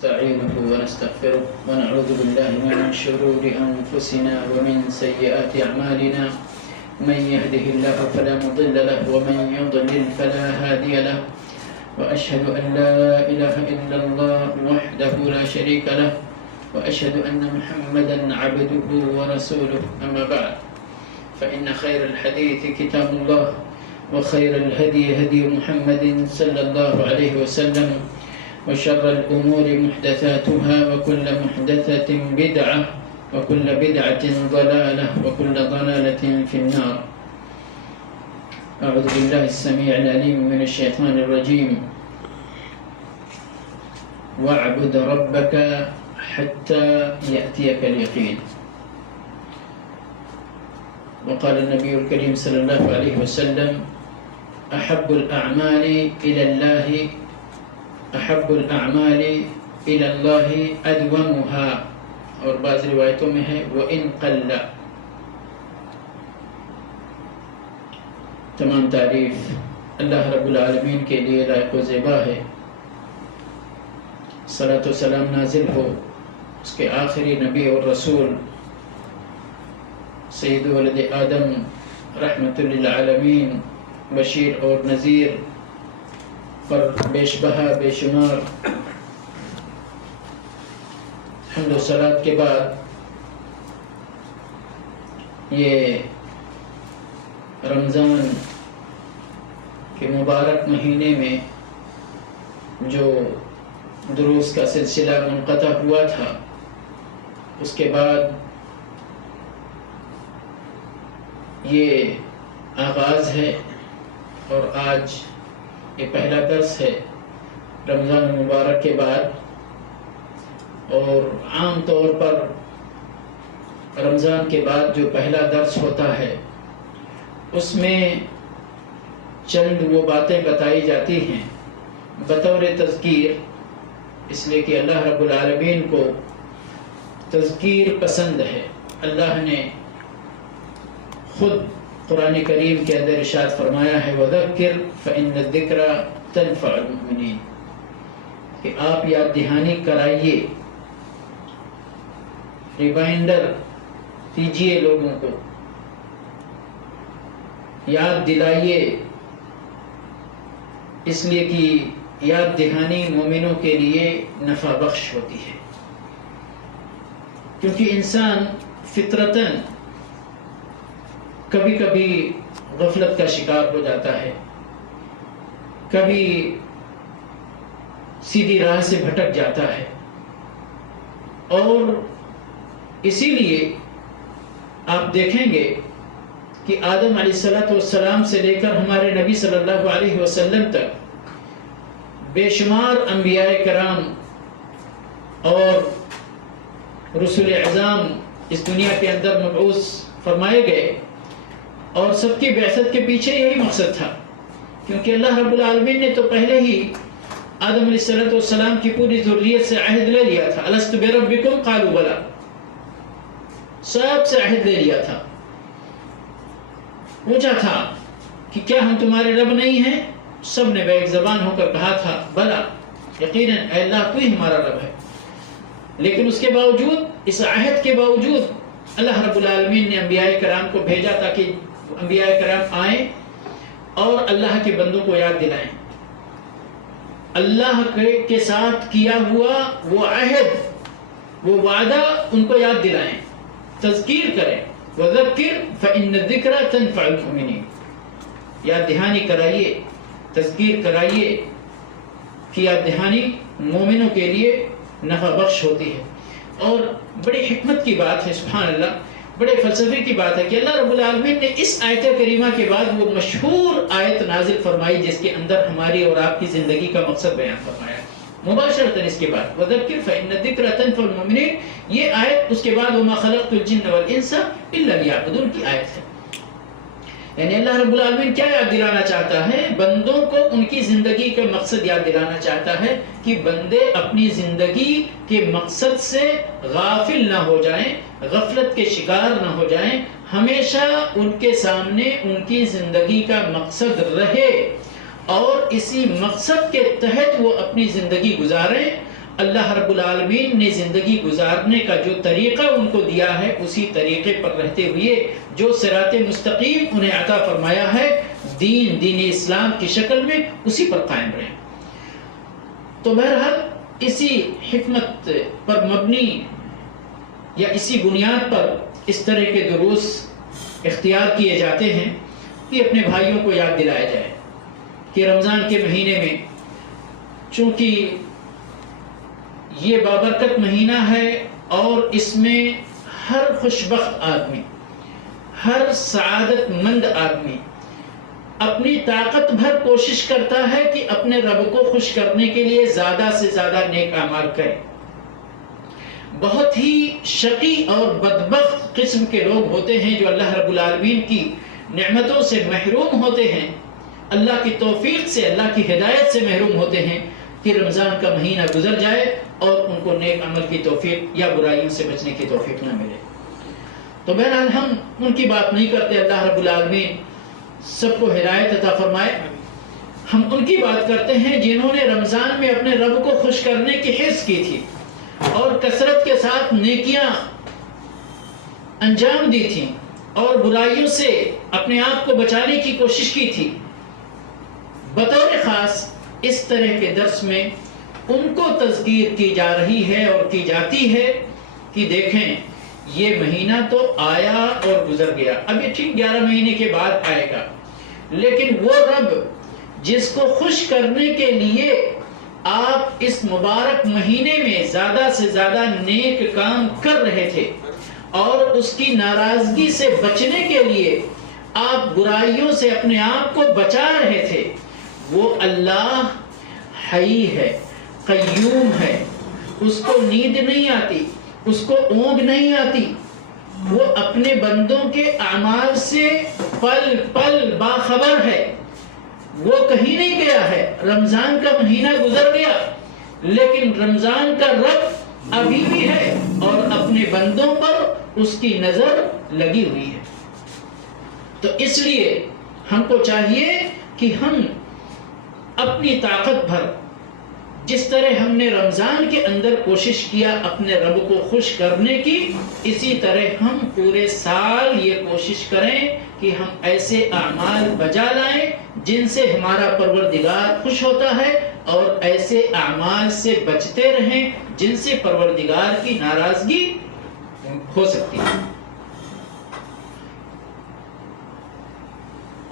نستعينه ونستغفره ونعوذ بالله من شرور أنفسنا ومن سيئات أعمالنا من يهده الله فلا مضل له ومن يضلل فلا هادي له وأشهد أن لا إله إلا الله وحده لا شريك له وأشهد أن محمدا عبده ورسوله أما بعد فإن خير الحديث كتاب الله وخير الهدي هدي محمد صلى الله عليه وسلم وشر الأمور محدثاتها وكل محدثة بدعة وكل بدعة ضلالة وكل ضلالة في النار. أعوذ بالله السميع العليم من الشيطان الرجيم. واعبد ربك حتى يأتيك اليقين. وقال النبي الكريم صلى الله عليه وسلم أحب الأعمال إلى الله أدومها، اور بعض روایتوں میں ہے وَإِن قَلَّ. تمام تعریف اللہ رب العالمین کے لیے لائق و زیبا ہے. صلاۃ و سلام نازل ہو اس کے آخری نبی اور رسول سید ولد آدم رحمت للعالمین بشیر اور نذیر پر بیش بہا بے شمار حمد و صلات کے بعد یہ رمضان کے مبارک مہینے میں جو دروس کا سلسلہ منقطع ہوا تھا، اس کے بعد یہ آغاز ہے اور آج یہ پہلا درس ہے رمضان مبارک کے بعد. اور عام طور پر رمضان کے بعد جو پہلا درس ہوتا ہے اس میں چند وہ باتیں بتائی جاتی ہیں بطور تذکیر، اس لیے کہ اللہ رب العالمین کو تذکیر پسند ہے. اللہ نے خود قرآن کریم کے اندر ارشاد فرمایا ہے وَذَكِّرْ فَإِنَّ الذِّكْرَ تَنفَعُ الْمُؤْمِنِينَ، کہ آپ یاد دہانی کرائیے، ریمائنڈر دیجئے، لوگوں کو یاد دلائیے، اس لیے کہ یاد دہانی مومنوں کے لیے نفع بخش ہوتی ہے. کیونکہ انسان فطرتاً کبھی کبھی غفلت کا شکار ہو جاتا ہے، کبھی سیدھی راہ سے بھٹک جاتا ہے، اور اسی لیے آپ دیکھیں گے کہ آدم علیہ السلام سے لے کر ہمارے نبی صلی اللہ علیہ وسلم تک بے شمار انبیاء کرام اور رسول اعظام اس دنیا کے اندر مبعوث فرمائے گئے، اور سب کی بعثت کے پیچھے یہی مقصد تھا. کیونکہ اللہ رب العالمین نے تو پہلے ہی آدم علیہ السلام کی پوری ذریت سے عہد لے لیا تھا. الست بربکم قالوا بلی، سب سے عہد لے لیا تھا. پوچھا تھا کہ کیا ہم تمہارے رب نہیں ہیں؟ سب نے بیک زبان ہو کر کہا تھا بلا، یقیناً اے اللہ تو ہی ہمارا رب ہے. لیکن اس کے باوجود، اس عہد کے باوجود اللہ رب العالمین نے انبیاء کرام کو بھیجا تاکہ انبیاء کرام آئیں اور اللہ کے بندوں کو یاد دلائیں، اللہ کے ساتھ کیا ہوا وہ عہد، وہ وعدہ ان کو یاد دلائیں، تذکیر کریں. وَذَكِّرْ فَإِنَّ الذِّكْرَ تَنفَعُ الْمُؤْمِنِينَ، یاد دہانی کرائیے، تذکیر کرائیے کہ یاد دہانی مومنوں کے لیے نفع بخش ہوتی ہے. اور بڑی حکمت کی بات ہے، سبحان اللہ، بڑے فلسفے کی بات ہے کہ اللہ رب العالمین نے اس آیت کریمہ کے بعد وہ مشہور آیت نازل فرمائی جس کے اندر ہماری اور آپ کی زندگی کا مقصد بیان فرمایا. مباشرتاً اس کے بعد وَذَكِّرْ فَإِنَّ الذِّكْرَ تَنفَعُ الْمُؤْمِنِينَ، یہ آیت اس کے بعد وَمَا خَلَقْتُ الْجِنَّ وَالْإِنسَ إِلَّا لِيَعْبُدُونَ کی آیت ہے. یعنی اللہ رب العالمین کیا یاد دلانا چاہتا ہے؟ بندوں کو ان کی زندگی کا مقصد یاد دلانا چاہتا ہے کہ بندے اپنی زندگی کے مقصد سے غافل نہ ہو جائیں، غفلت کے شکار نہ ہو جائیں، ہمیشہ ان کے سامنے ان کی زندگی کا مقصد رہے اور اسی مقصد کے تحت وہ اپنی زندگی گزاریں. اللہ رب العالمین نے زندگی گزارنے کا جو طریقہ ان کو دیا ہے اسی طریقے پر رہتے ہوئے جو صراط مستقیم انہیں عطا فرمایا ہے دین اسلام کی شکل میں اسی پر قائم رہیں۔ تو بہرحال اسی حکمت پر مبنی یا اسی بنیاد پر اس طرح کے دروس اختیار کیے جاتے ہیں کہ اپنے بھائیوں کو یاد دلایا جائے کہ رمضان کے مہینے میں چونکہ یہ بابرکت مہینہ ہے اور اس میں ہر خوشبخت آدمی، ہر سعادت مند آدمی اپنی طاقت بھر کوشش کرتا ہے کہ اپنے رب کو خوش کرنے کے لیے زیادہ سے زیادہ نیک اعمال کرے۔ بہت ہی شقی اور بدبخت قسم کے لوگ ہوتے ہیں جو اللہ رب العالمین کی نعمتوں سے محروم ہوتے ہیں، اللہ کی توفیق سے، اللہ کی ہدایت سے محروم ہوتے ہیں کہ رمضان کا مہینہ گزر جائے اور ان کو نیک عمل کی توفیق یا برائیوں سے بچنے کی توفیق نہ ملے۔ تو بہرحال ہم ان کی بات نہیں کرتے، اللہ رب العالمین سب کو ہدایت عطا فرمائے۔ ہم ان کی بات کرتے ہیں جنہوں نے رمضان میں اپنے رب کو خوش کرنے کی حرص کی تھی اور کثرت کے ساتھ نیکیاں انجام دی تھیں اور برائیوں سے اپنے آپ کو بچانے کی کوشش کی تھی۔ بطور خاص اس طرح کے درس میں ان کو تذکیر کی جا رہی ہے اور کی جاتی ہے کہ دیکھیں یہ مہینہ تو آیا اور گزر گیا، اب یہ ٹھیک 11 مہینے کے بعد آئے گا، لیکن وہ رب جس کو خوش کرنے کے لیے آپ اس مبارک مہینے میں زیادہ سے زیادہ نیک کام کر رہے تھے اور اس کی ناراضگی سے بچنے کے لیے آپ برائیوں سے اپنے آپ کو بچا رہے تھے، وہ اللہ حی ہے، قیوم ہے، اس کو نیند نہیں آتی، اس کو اونگ نہیں آتی، وہ اپنے بندوں کے اعمال سے پل پل باخبر ہے، وہ کہیں نہیں گیا ہے۔ رمضان کا مہینہ گزر گیا لیکن رمضان کا رب ابھی بھی ہے اور اپنے بندوں پر اس کی نظر لگی ہوئی ہے۔ تو اس لیے ہم کو چاہیے کہ ہم اپنی طاقت بھر جس طرح ہم نے رمضان کے اندر کوشش کیا اپنے رب کو خوش کرنے کی، اسی طرح ہم پورے سال یہ کوشش کریں کہ ہم ایسے اعمال بجا لائیں جن سے ہمارا پروردگار خوش ہوتا ہے اور ایسے اعمال سے بچتے رہیں جن سے پروردگار کی ناراضگی ہو سکتی ہے۔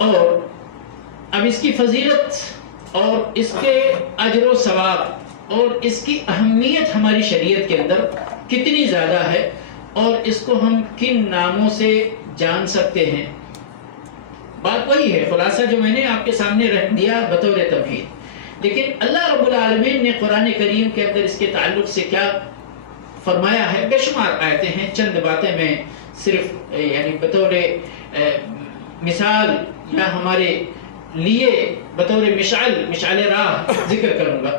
اور اب اس کی فضیلت اور اس کے اجر و ثواب اور اس کی اہمیت ہماری شریعت کے اندر کتنی زیادہ ہے اور اس کو ہم کن ناموں سے جان سکتے ہیں، بات وہی ہے، خلاصہ جو میں نے آپ کے سامنے رکھ دیا بطور تمہید۔ لیکن اللہ رب العالمین نے قرآن کریم کے اندر اس کے تعلق سے کیا فرمایا ہے، بے شمار آیتیں ہیں، چند باتیں میں صرف یعنی بطور مثال یا ہمارے لیے بطور مشعل راہ ذکر کروں گا۔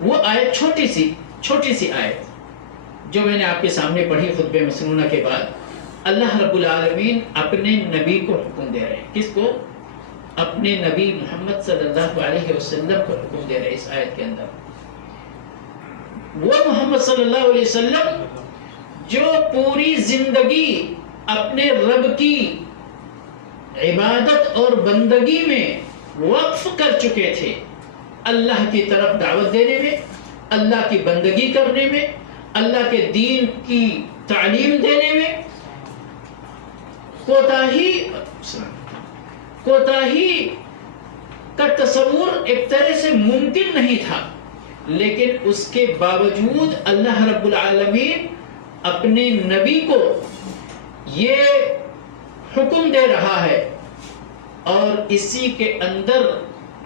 وہ آیت چھوٹی سی آیت جو میں نے آپ کے سامنے پڑھی خطبہ مسنونہ کے بعد، اللہ رب العالمین اپنے نبی کو حکم دے رہے ہیں، کس کو؟ اپنے نبی محمد صلی اللہ علیہ وسلم کو حکم دے رہے ہیں اس آیت کے اندر۔ وہ محمد صلی اللہ علیہ وسلم جو پوری زندگی اپنے رب کی عبادت اور بندگی میں وقف کر چکے تھے، اللہ کی طرف دعوت دینے میں، اللہ کی بندگی کرنے میں، اللہ کے دین کی تعلیم دینے میں کوتاہی کا تصور ایک طرح سے ممکن نہیں تھا، لیکن اس کے باوجود اللہ رب العالمین اپنے نبی کو یہ حکم دے رہا ہے اور اسی کے اندر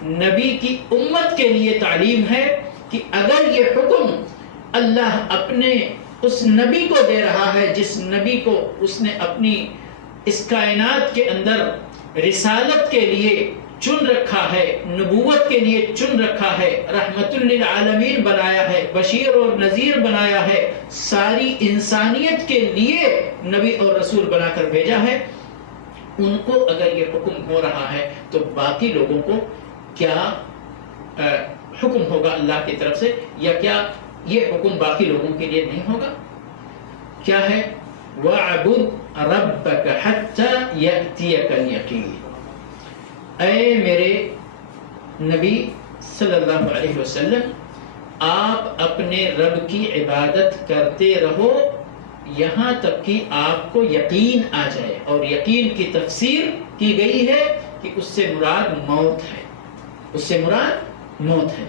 نبی کی امت کے لیے تعلیم ہے کہ اگر یہ حکم اللہ اپنے اس نبی کو دے رہا ہے جس نبی کو اس نے اپنی اس کائنات کے اندر رسالت کے لیے چن رکھا ہے، نبوت کے لیے چن رکھا ہے، رحمت للعالمین بنایا ہے، بشیر اور نذیر بنایا ہے، ساری انسانیت کے لیے نبی اور رسول بنا کر بھیجا ہے، ان کو اگر یہ حکم ہو رہا ہے تو باقی لوگوں کو کیا حکم ہوگا اللہ کی طرف سے، یا کیا یہ حکم باقی لوگوں کے لیے نہیں ہوگا؟ کیا ہے؟ وَاعْبُدْ رَبَّكَ حَتَّى يَأْتِيَكَ الْيَقِينُ، اے میرے نبی صلی اللہ علیہ وسلم، آپ اپنے رب کی عبادت کرتے رہو یہاں تک کہ آپ کو یقین آ جائے. اور یقین کی تفسیر کی گئی ہے کہ اس سے مراد موت ہے، اس سے مراد موت ہے.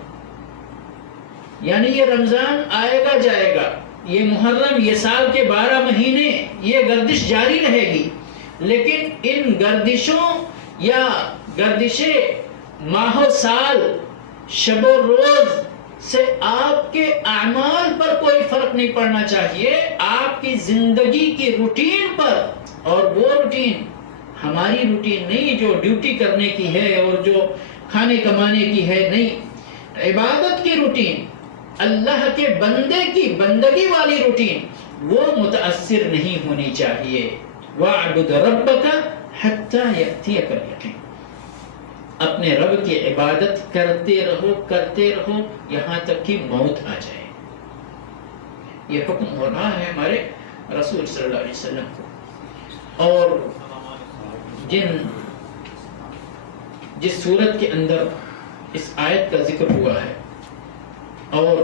یعنی یہ رمضان آئے گا جائے گا، یہ محرم، یہ سال کے 12 مہینے یہ گردش جاری رہے گی، لیکن ان گردشوں یا گردشیں ماہ و سال، شب و روز سے آپ کے اعمال پر کوئی فرق نہیں پڑنا چاہیے، آپ کی زندگی کی روٹین پر. اور وہ روٹین ہماری روٹین نہیں جو ڈیوٹی کرنے کی ہے اور جو کھانے کمانے کی ہے، نہیں، عبادت کی روٹین، اللہ کے بندے کی بندگی والی روٹین وہ متاثر نہیں ہونی چاہیے. وَاعْبُدْ رَبَّكَ حَتَّى يَأْتِيَكَ الْيَقِينُ، اپنے رب کی عبادت کرتے رہو یہاں تک کہ موت آ جائے. یہ حکم ہو رہا ہے ہمارے رسول صلی اللہ علیہ وسلم کو. اور جس صورت کے اندر اس آیت کا ذکر ہوا ہے، اور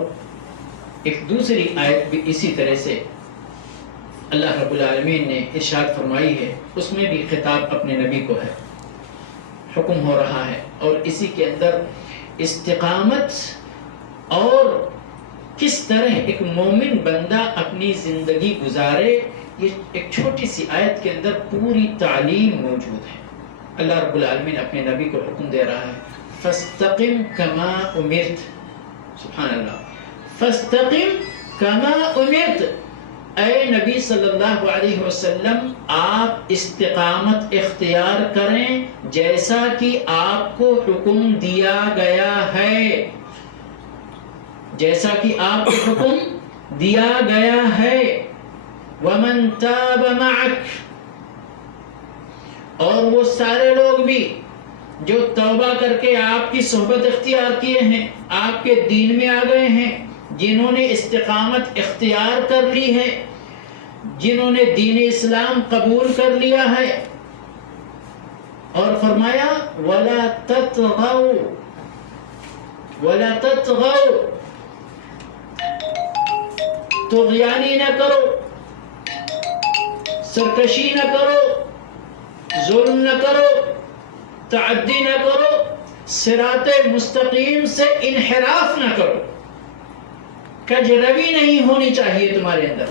ایک دوسری آیت بھی اسی طرح سے اللہ رب العالمین نے ارشاد فرمائی ہے، اس میں بھی خطاب اپنے نبی کو ہے، حکم ہو رہا ہے. اور اسی کے اندر استقامت اور کس طرح ایک مومن بندہ اپنی زندگی گزارے، یہ ایک چھوٹی سی آیت کے اندر پوری تعلیم موجود ہے. اللہ رب العالمین اپنے نبی کو حکم دے رہا ہے، فَاسْتَقِمْ كَمَا أُمِرْتَ. سبحان اللہ، فَاسْتَقِمْ كَمَا أُمِرْتَ، اے نبی صلی اللہ علیہ وسلم آپ استقامت اختیار کریں جیسا کہ آپ کو حکم دیا گیا ہے، جیسا کہ آپ کو حکم دیا گیا ہے. وَمَن تَابَ مَعَكَ، اور وہ سارے لوگ بھی جو توبہ کر کے آپ کی صحبت اختیار کیے ہیں، آپ کے دین میں آ گئے ہیں، جنہوں نے استقامت اختیار کر لی ہے، جنہوں نے دین اسلام قبول کر لیا ہے. اور فرمایا وَلَا تَطْغَوْا، وَلَا تَطْغَوْا، طغیانی نہ کرو، سرکشی نہ کرو، ظلم نہ کرو، تعدی نہ کرو، صراط مستقیم سے انحراف نہ کرو، کج روی نہیں ہونی چاہیے تمہارے اندر.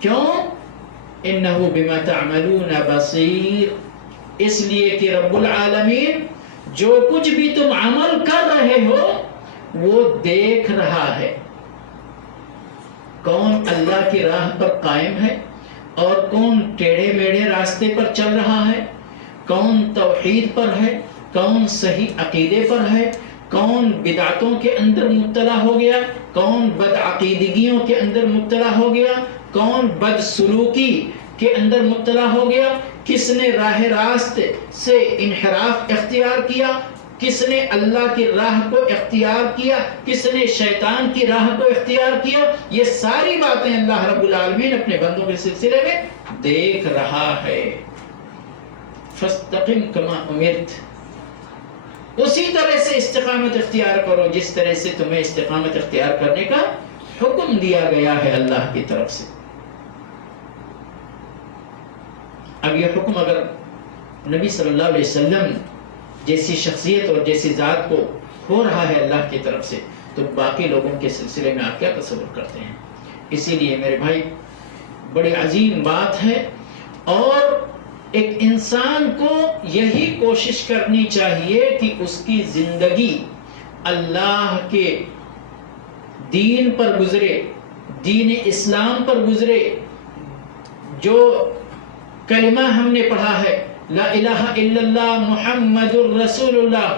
کیوں؟ اِنَّهُ بِمَا تَعْمَلُونَ بَصِيرٌ، اس لیے کہ رب العالمین جو کچھ بھی تم عمل کر رہے ہو وہ دیکھ رہا ہے. کون اللہ کی راہ پر قائم ہے اور کون ٹیڑھے میڑھے راستے پر چل رہا ہے، کون توحید پر ہے، کون صحیح عقیدے پر ہے، کون بدعتوں کے اندر مبتلا ہو گیا، کون بدعقیدگیوں کے اندر مبتلا ہو گیا، کون بد سلوکی کے اندر مبتلا ہو گیا، کس نے راہ راست سے انحراف اختیار کیا، کس نے اللہ کی راہ کو اختیار کیا، کس نے شیطان کی راہ کو اختیار کیا. یہ ساری باتیں اللہ رب العالمین اپنے بندوں کے سلسلے میں دیکھ رہا ہے. فَاسْتَقِمْ كَمَا أُمِرْتَ، اسی طرح سے استقامت اختیار کرو جس طرح سے تمہیں استقامت اختیار کرنے کا حکم دیا گیا ہے اللہ کی طرف سے. اب یہ حکم اگر نبی صلی اللہ علیہ وسلم جیسی شخصیت اور جیسی ذات کو ہو رہا ہے اللہ کی طرف سے، تو باقی لوگوں کے سلسلے میں آپ کیا تصور کرتے ہیں؟ اسی لیے میرے بھائی بڑی عظیم بات ہے، اور ایک انسان کو یہی کوشش کرنی چاہیے کہ اس کی زندگی اللہ کے دین پر گزرے، دین اسلام پر گزرے. جو کلمہ ہم نے پڑھا ہے لا الہ الا اللہ محمد الرسول اللہ،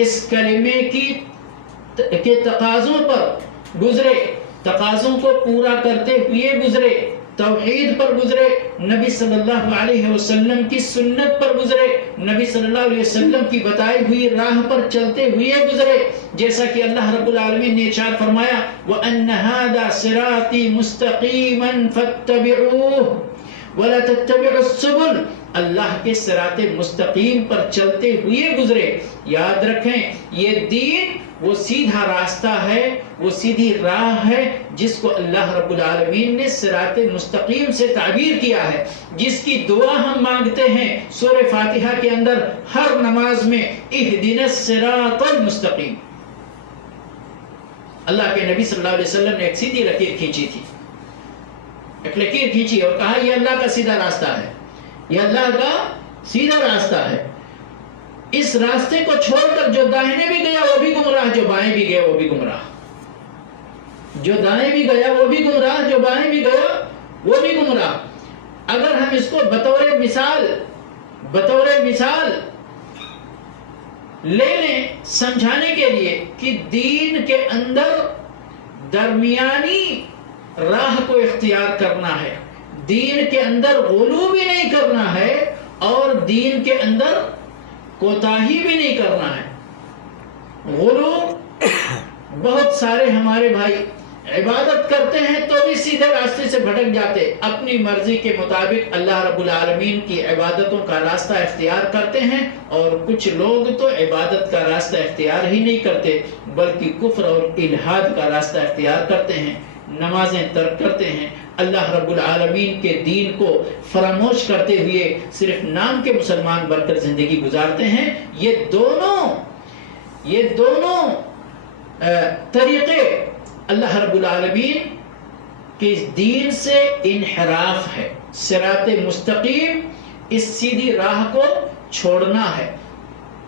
اس کلمے کے تقاضوں پر گزرے، تقاضوں کو پورا کرتے ہوئے گزرے، توحید پر گزرے، نبی صلی اللہ علیہ وسلم کی سنت پر گزرے، نبی صلی اللہ علیہ وسلم کی بتائی ہوئی راہ پر چلتے ہوئے گزرے، جیسا کہ اللہ رب العالمین نے ارشاد فرمایا وَأَنَّ هَذَا صِرَاطِي مُسْتَقِيمًا فَاتَّبِعُوهُ وَلَا تَتَّبِعُوا السُّبُلَ، اللہ کے صراط مستقیم پر چلتے ہوئے گزرے۔ یاد رکھیں یہ دین وہ سیدھا راستہ ہے، وہ سیدھی راہ ہے جس کو اللہ رب العالمین نے صراط مستقیم سے تعبیر کیا ہے، جس کی دعا ہم مانگتے ہیں سورہ فاتحہ کے اندر ہر نماز میں اہدنا الصراط المستقیم۔ اللہ کے نبی صلی اللہ علیہ وسلم نے ایک سیدھی لکیر کھینچی تھی، ایک لکیر کھینچی اور کہا یہ اللہ کا سیدھا راستہ ہے، یہ اللہ کا سیدھا راستہ ہے، اس راستے کو چھوڑ کر جو داہنے بھی گیا وہ بھی گمراہ، جو بائیں بھی گیا وہ بھی گمراہ، جو دائیں بھی گیا وہ بھی گمراہ، جو بائیں بھی گیا وہ بھی گمراہ۔ اگر ہم اس کو بطور مثال لے لیں سمجھانے کے لیے کہ دین کے اندر درمیانی راہ کو اختیار کرنا ہے، دین کے اندر غلو بھی نہیں کرنا ہے اور دین کے اندر کوتاہی بھی نہیں کرنا ہے۔ غلو بہت سارے ہمارے بھائی عبادت کرتے ہیں تو بھی سیدھے راستے سے بھٹک جاتے، اپنی مرضی کے مطابق اللہ رب العالمین کی عبادتوں کا راستہ اختیار کرتے ہیں، اور کچھ لوگ تو عبادت کا راستہ اختیار ہی نہیں کرتے بلکہ کفر اور الحاد کا راستہ اختیار کرتے ہیں، نمازیں ترک کرتے ہیں، اللہ رب العالمین کے دین کو فراموش کرتے ہوئے صرف نام کے مسلمان بن کر زندگی گزارتے ہیں۔ یہ دونوں طریقے اللہ رب العالمین کے دین سے انحراف ہے۔ صراط مستقیم اس سیدھی راہ کو چھوڑنا ہے،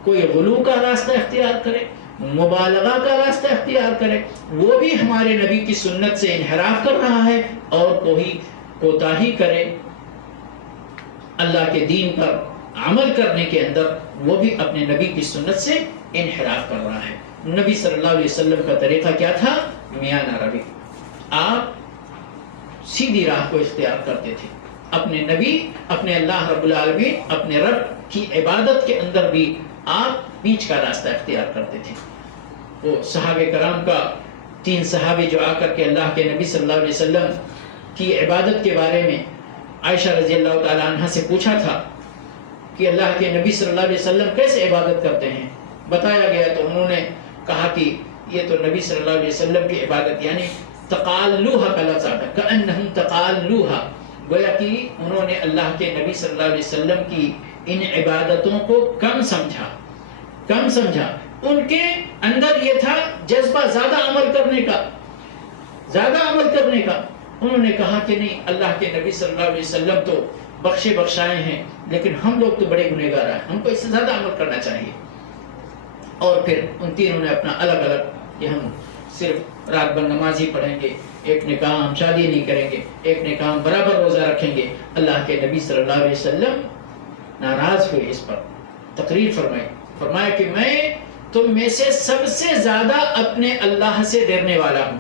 کوئی غلو کا راستہ اختیار کرے، مبالغہ کا راستہ اختیار کرے، وہ بھی ہمارے نبی کی سنت سے انحراف کر رہا ہے، اور کوئی کوتاہی کرے اللہ کے دین پر عمل کرنے کے اندر وہ بھی اپنے نبی کی سنت سے انحراف کر رہا ہے۔ نبی صلی اللہ علیہ وسلم کا طریقہ کیا تھا؟ میانہ روی، آپ سیدھی راہ کو اختیار کرتے تھے، اپنے نبی، اپنے اللہ رب العالمین، اپنے رب کی عبادت کے اندر بھی آپ بیچ کا راستہ اختیار کرتے تھے۔ وہ صحابہ کرام کا 3 صحابی جو آ کر کے اللہ کے نبی صلی اللہ علیہ وسلم کی عبادت کے بارے میں عائشہ رضی اللہ تعالی عنہ سے پوچھا تھا کہ اللہ کے نبی صلی اللہ علیہ وسلم کیسے عبادت کرتے ہیں، بتایا گیا تو انہوں نے کہا کہ یہ تو نبی صلی اللہ علیہ وسلم کی عبادت یعنی تقالوها کا لفظ آتا ہے، کأنہم تقالوها، گویا کہ انہوں نے اللہ کے نبی صلی اللہ علیہ وسلم کی ان عبادتوں کو کم سمجھا، ان کے اندر یہ تھا جذبہ زیادہ عمل کرنے کا، انہوں نے کہا کہ نہیں، اللہ کے نبی صلی اللہ علیہ وسلم تو بخشے بخشائے ہیں، لیکن ہم لوگ تو بڑے گنہگار ہیں، ہم کو اس سے زیادہ عمل کرنا چاہیے۔ اور پھر ان تینوں نے اپنا الگ کہ ہم صرف رات بھر نماز ہی پڑھیں گے، ایک نے کہا ہم شادی نہیں کریں گے، ایک نے کہا ہم برابر روزہ رکھیں گے۔ اللہ کے نبی صلی اللہ علیہ وسلم ناراض ہوئے، اس پر تقریر فرمایا کہ میں تم میں سے سب سے زیادہ اپنے اللہ سے ڈرنے والا ہوں،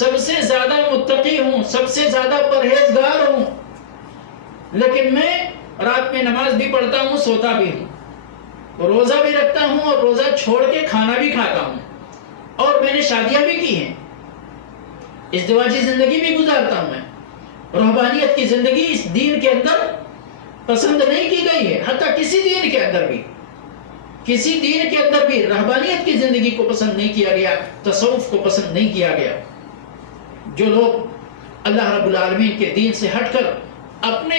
سب سے زیادہ متقی ہوں، سب سے زیادہ پرہیزگار ہوں، لیکن میں رات میں نماز بھی پڑھتا ہوں، سوتا بھی ہوں، روزہ بھی رکھتا ہوں اور روزہ چھوڑ کے کھانا بھی کھاتا ہوں، اور میں نے شادیاں بھی کی ہیں، ازدواجی زندگی بھی گزارتا ہوں، میں رہبانیت کی زندگی اس دین کے اندر پسند نہیں کی گئی ہے، حتیٰ کسی دین کے اندر بھی رہبانیت کی زندگی کو پسند نہیں کیا گیا، تصوف کو پسند نہیں کیا گیا۔ جو لوگ اللہ رب العالمین کے دین سے ہٹ کر اپنے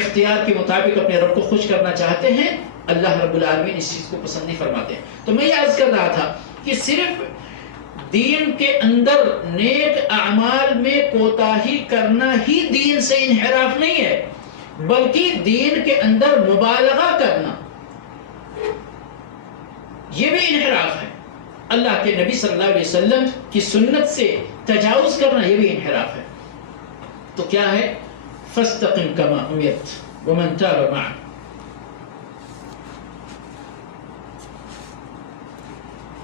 اختیار کے مطابق اپنے رب کو خوش کرنا چاہتے ہیں، اللہ رب العالمین اس چیز کو پسند نہیں فرماتے ہیں۔ تو میں یہ عرض کر رہا تھا کہ صرف دین کے اندر نیک اعمال میں کوتاہی کرنا ہی دین سے انحراف نہیں ہے، بلکہ دین کے اندر مبالغہ کرنا یہ بھی انحراف ہے، اللہ کے نبی صلی اللہ علیہ وسلم کی سنت سے تجاوز کرنا یہ بھی انحراف ہے۔ تو کیا ہے؟ فاستقم کما امرت ومن تاب معک،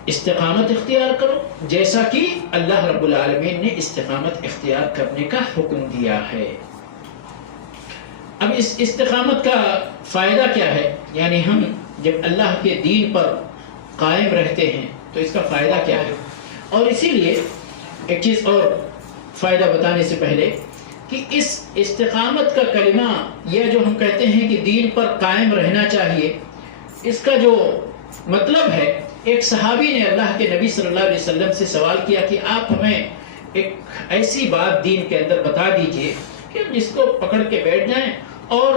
استقامت اختیار کرو جیسا کہ اللہ رب العالمین نے استقامت اختیار کرنے کا حکم دیا ہے۔ اب اس استقامت کا فائدہ کیا ہے؟ یعنی ہم جب اللہ کے دین پر قائم رہتے ہیں تو اس کا فائدہ کیا ہے؟ اور اسی لیے ایک چیز اور فائدہ بتانے سے پہلے کہ اس استقامت کا کلمہ، یہ جو ہم کہتے ہیں کہ دین پر قائم رہنا چاہیے، اس کا جو مطلب ہے، ایک صحابی نے اللہ کے نبی صلی اللہ علیہ وسلم سے سوال کیا کہ آپ ہمیں ایک ایسی بات دین کے اندر بتا دیجئے کہ ہم جس کو پکڑ کے بیٹھ جائیں اور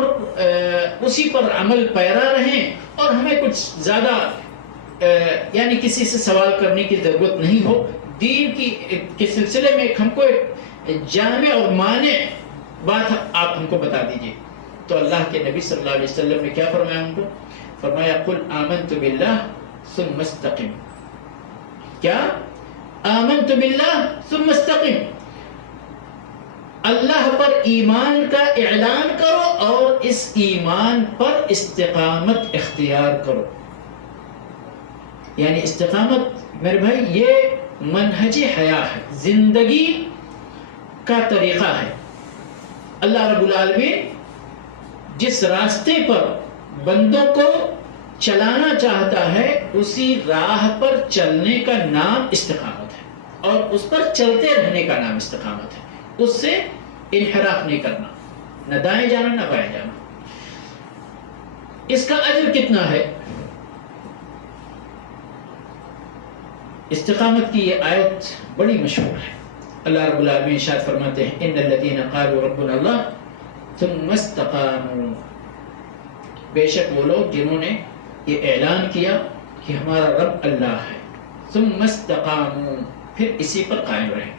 اسی پر عمل پیرا رہیں اور ہمیں کچھ زیادہ یعنی کسی سے سوال کرنے کی ضرورت نہیں ہو، دین کے سلسلے میں ہم کو ایک جامع اور مانع بات آپ ہم کو بتا دیجئے۔ تو اللہ کے نبی صلی اللہ علیہ وسلم نے کیا فرمایا ان کو؟ فرمایا قل آمنت باللہ ثم استقم۔ کیا؟ آمنت باللہ ثم استقم، اللہ پر ایمان کا اعلان کرو اور اس ایمان پر استقامت اختیار کرو۔ یعنی استقامت میرے بھائی یہ منہج حیاہ ہے، زندگی کا طریقہ ہے۔ اللہ رب العالمین جس راستے پر بندوں کو چلانا چاہتا ہے اسی راہ پر چلنے کا نام استقامت ہے، اور اس پر چلتے رہنے کا نام استقامت ہے۔ اس سے انحراف نہیں کرنا، نہ دائیں جانا نہ بائیں جانا۔ اس کا اجر کتنا ہے؟ استقامت کی یہ آیت بڑی مشہور ہے۔ اللہ رب العالمین ارشاد فرماتے ہیں ان الذین قالوا ربنا اللہ ثم استقاموا، بے شک وہ لوگ جنہوں نے یہ اعلان کیا کہ ہمارا رب اللہ ہے، ثم استقاموا، پھر اسی پر قائم رہے،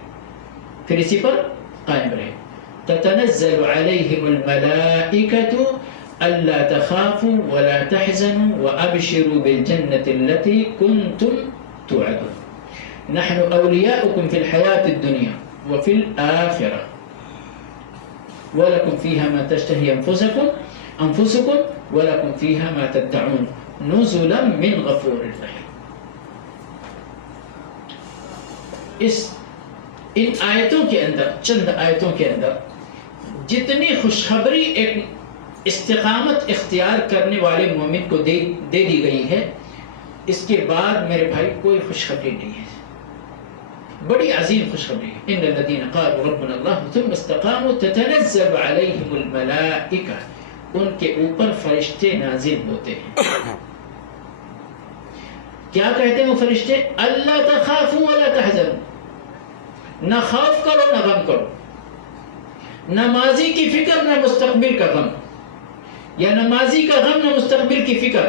پھر اسی پر قائم رہے۔ تتنزل علیہم الملائکۃ الا تخافوا ولا تحزنوا وابشروا بالجنة التي كنتم توعدون نحن اولیاؤکم فی الحیاة الدنیا وفی الآخرة ولکم فیہا ما تشتہی انفسکم ولکم فیہا ما تدعون نزلا من غفور رحیم۔ ان آیتوں کے اندر، چند آیتوں کے اندر جتنی خوشخبری ایک استقامت اختیار کرنے والے مومن کو دے دی گئی ہے، اس کے بعد میرے بھائی کوئی خوشخبری نہیں ہے، بڑی عظیم خوشخبری ہے۔ ان الذین قالوا ربنا اللہ ثم استقاموا تتنزل علیہم الملائکہ، ان کے اوپر فرشتے نازل ہوتے ہیں۔ کیا کہتے ہیں وہ فرشتے؟ اللہ تخافوا ولا تحزنوا، نہ خوف کرو نہ غم کرو، نہ ماضی کی فکر نہ مستقبل کا غم، یا نہ ماضی کا غم نہ مستقبل کی فکر۔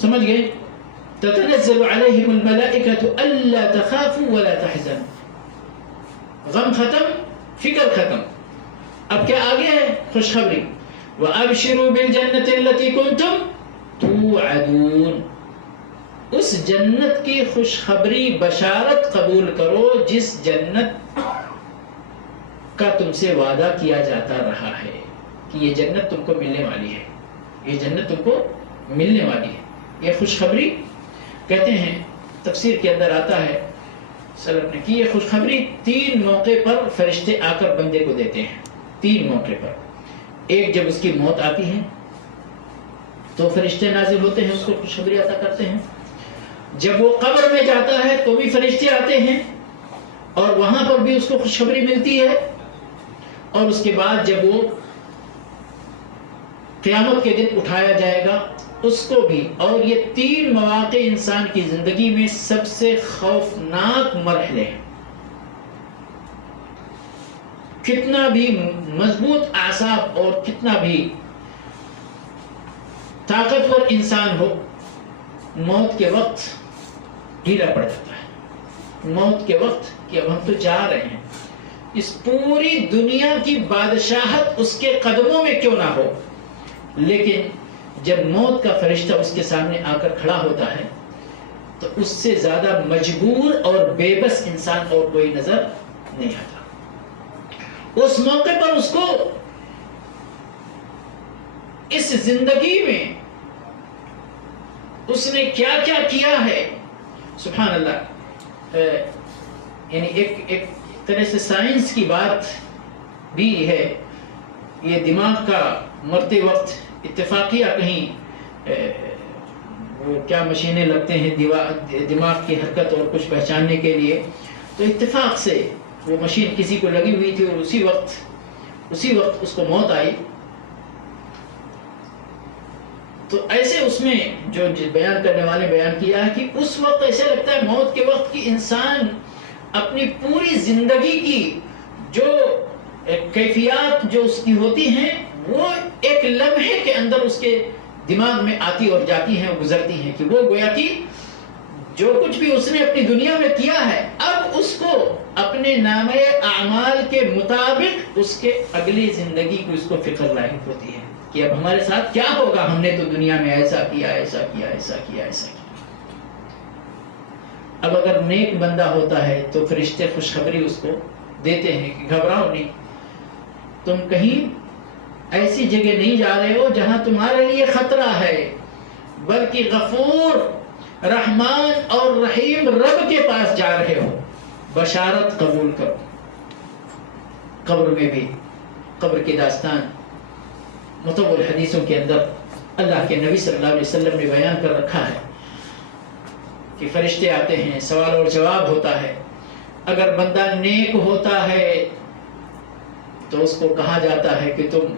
سمجھ گئے؟ تتنزل علیہم الملائکۃ الا تخافوا ولا تحزنوا، غم ختم، فکر ختم۔ اب کیا آگے ہے؟ خوشخبری۔ وابشروا بالجنة التي كنتم توعدون، اس جنت کی خوشخبری بشارت قبول کرو جس جنت کا تم سے وعدہ کیا جاتا رہا ہے کہ یہ جنت تم کو ملنے والی ہے، یہ جنت تم کو ملنے والی ہے۔ یہ خوشخبری کہتے ہیں، تفسیر کے اندر آتا ہے سلف نے کہ یہ خوشخبری 3 موقع پر فرشتے آ کر بندے کو دیتے ہیں، 3 موقع پر۔ ایک جب اس کی موت آتی ہے تو فرشتے نازل ہوتے ہیں، اس کو خوشخبری عطا کرتے ہیں۔ جب وہ قبر میں جاتا ہے تو بھی فرشتے آتے ہیں اور وہاں پر بھی اس کو خوشخبری ملتی ہے، اور اس کے بعد جب وہ قیامت کے دن اٹھایا جائے گا اس کو بھی۔ اور یہ 3 مواقع انسان کی زندگی میں سب سے خوفناک مرحلے ہیں۔ کتنا بھی مضبوط اعصاب اور کتنا بھی طاقتور انسان ہو، موت کے وقت ڈھیلا پڑ جاتا ہے۔ موت کے وقت کہ اب ہم تو جا رہے ہیں، اس پوری دنیا کی بادشاہت اس کے قدموں میں کیوں نہ ہو، لیکن جب موت کا فرشتہ اس کے سامنے آ کر کھڑا ہوتا ہے تو اس سے زیادہ مجبور اور بے بس انسان اور کوئی نظر نہیں آتا۔ اس موقع پر اس کو اس زندگی میں اس نے کیا کیا کیا ہے، سبحان اللہ، یعنی ایک طرح سے سائنس کی بات بھی ہے یہ دماغ کا مرتے وقت اتفاقیہ کہیں وہ کیا مشینیں لگتے ہیں دماغ کی حرکت اور کچھ پہچاننے کے لیے، تو اتفاق سے وہ مشین کسی کو لگی ہوئی تھی اور اسی وقت اس کو موت آئی. تو ایسے اس میں جو بیان کرنے والے بیان کیا ہے کہ اس وقت ایسے لگتا ہے موت کے وقت کہ انسان اپنی پوری زندگی کی جو کیفیات جو اس کی ہوتی ہیں وہ ایک لمحے کے اندر اس کے دماغ میں آتی اور جاتی ہیں، گزرتی ہیں، کہ وہ گویا کہ جو کچھ بھی اس نے اپنی دنیا میں کیا ہے اب اس کو اپنے نامہ اعمال کے مطابق اس کے اگلی زندگی کو اس کو فکر لاحق ہوتی ہے کہ اب ہمارے ساتھ کیا ہوگا، ہم نے تو دنیا میں ایسا کیا ایسا کیا ایسا کیا ایسا کیا. اب اگر نیک بندہ ہوتا ہے تو فرشتے خوشخبری اس کو دیتے ہیں کہ گھبراؤ نہیں، تم کہیں ایسی جگہ نہیں جا رہے ہو جہاں تمہارے لیے خطرہ ہے، بلکہ غفور رحمان اور رحیم رب کے پاس جا رہے ہو، بشارت قبول کرو. قبر میں بھی قبر کی داستان مطول حدیثوں کے اندر اللہ کے نبی صلی اللہ علیہ وسلم نے بیان کر رکھا ہے کہ فرشتے آتے ہیں، سوال اور جواب ہوتا ہے. اگر بندہ نیک ہوتا ہے تو اس کو کہا جاتا ہے کہ تم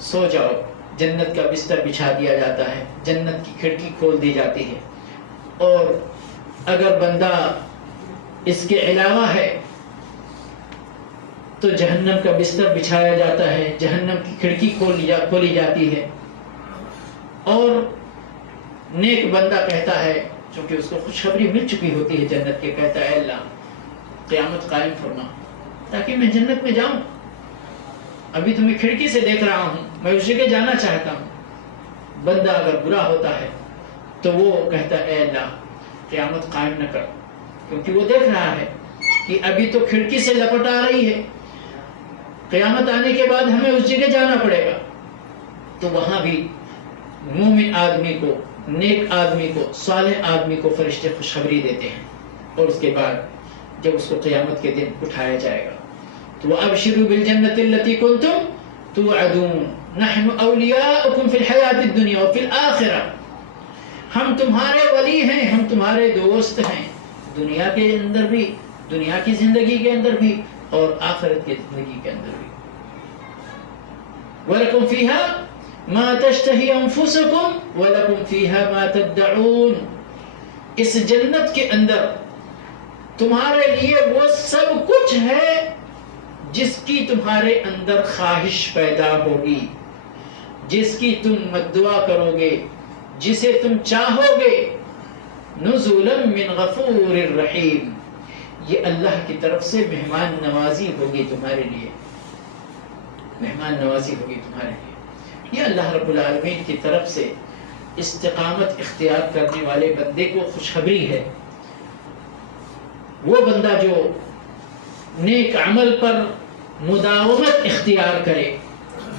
سو جاؤ، جنت کا بستر بچھا دیا جاتا ہے، جنت کی کھڑکی کھول دی جاتی ہے. اور اگر بندہ اس کے علاوہ ہے تو جہنم کا بستر بچھایا جاتا ہے، جہنم کی کھڑکی کھولی جاتی ہے. اور نیک بندہ کہتا ہے، چونکہ اس کو خوشخبری مل چکی ہوتی ہے جنت کے، کہتا ہے اے اللہ قیامت قائم فرما تاکہ میں جنت میں جاؤں، ابھی تو میں کھڑکی سے دیکھ رہا ہوں، میں اس جگہ جانا چاہتا ہوں. بندہ اگر برا ہوتا ہے تو وہ کہتا ہے اے اللہ قیامت قائم نہ کر، کیونکہ وہ دیکھ رہا ہے کہ ابھی تو کھڑکی سے لپٹ آ رہی ہے، قیامت آنے کے بعد ہمیں اس جگہ جانا پڑے گا. تو وہاں بھی مومن آدمی کو، نیک آدمی کو، صالح آدمی کو فرشتے خوشخبری دیتے ہیں. اور اس کے بعد جب اس کو قیامت کے دن اٹھایا جائے گا تو وَأَبْشِرُوا بِالْجَنَّةِ الَّتِي كُنْتُمْ تُوعَدُونَ نَحْنُ أَوْلِيَاؤُكُمْ فِي الْحَيَاةِ الدُّنْيَا وَفِي الْآخِرَةِ. ہم تمہارے ولی ہیں، ہم تمہارے دوست ہیں، دنیا کے اندر بھی، دنیا کی زندگی کے اندر بھی اور آخرت کی زندگی کے اندر بھی. وَلَكُمْ فِيهَا مَا تَشْتَهِي أَنفُسُكُمْ وَلَكُمْ فِيهَا مَا تَدَّعُونَ. اس جنت کے اندر تمہارے لیے وہ سب کچھ ہے جس کی تمہارے اندر خواہش پیدا ہوگی، جس کی تم مدعا کرو گے، جسے تم چاہو گے. نزلا من غفور الرحیم، یہ اللہ کی طرف سے مہمان نوازی ہوگی تمہارے لیے، مہمان نوازی ہوگی تمہارے لیے. یہ اللہ رب العالمین کی طرف سے استقامت اختیار کرنے والے بندے کو خوشخبری ہے. وہ بندہ جو نیک عمل پر مداومت اختیار کرے،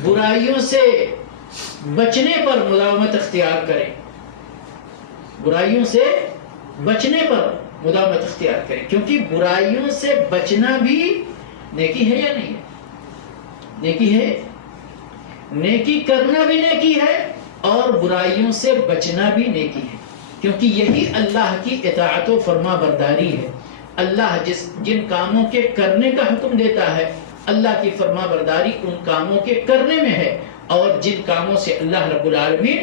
برائیوں سے بچنے پر مداومت اختیار کرے، برائیوں سے بچنے پر مداومت اختیار کرے، کیونکہ برائیوں سے بچنا بھی نیکی ہے یا نہیں ہے؟ نیکی ہے. نیکی کرنا بھی نیکی ہے اور برائیوں سے بچنا بھی نیکی ہے، کیونکہ یہی اللہ کی اطاعت و فرما برداری ہے. اللہ جن کاموں کے کرنے کا حکم دیتا ہے، اللہ کی فرما برداری ان کاموں کے کرنے میں ہے، اور جن کاموں سے اللہ رب العالمین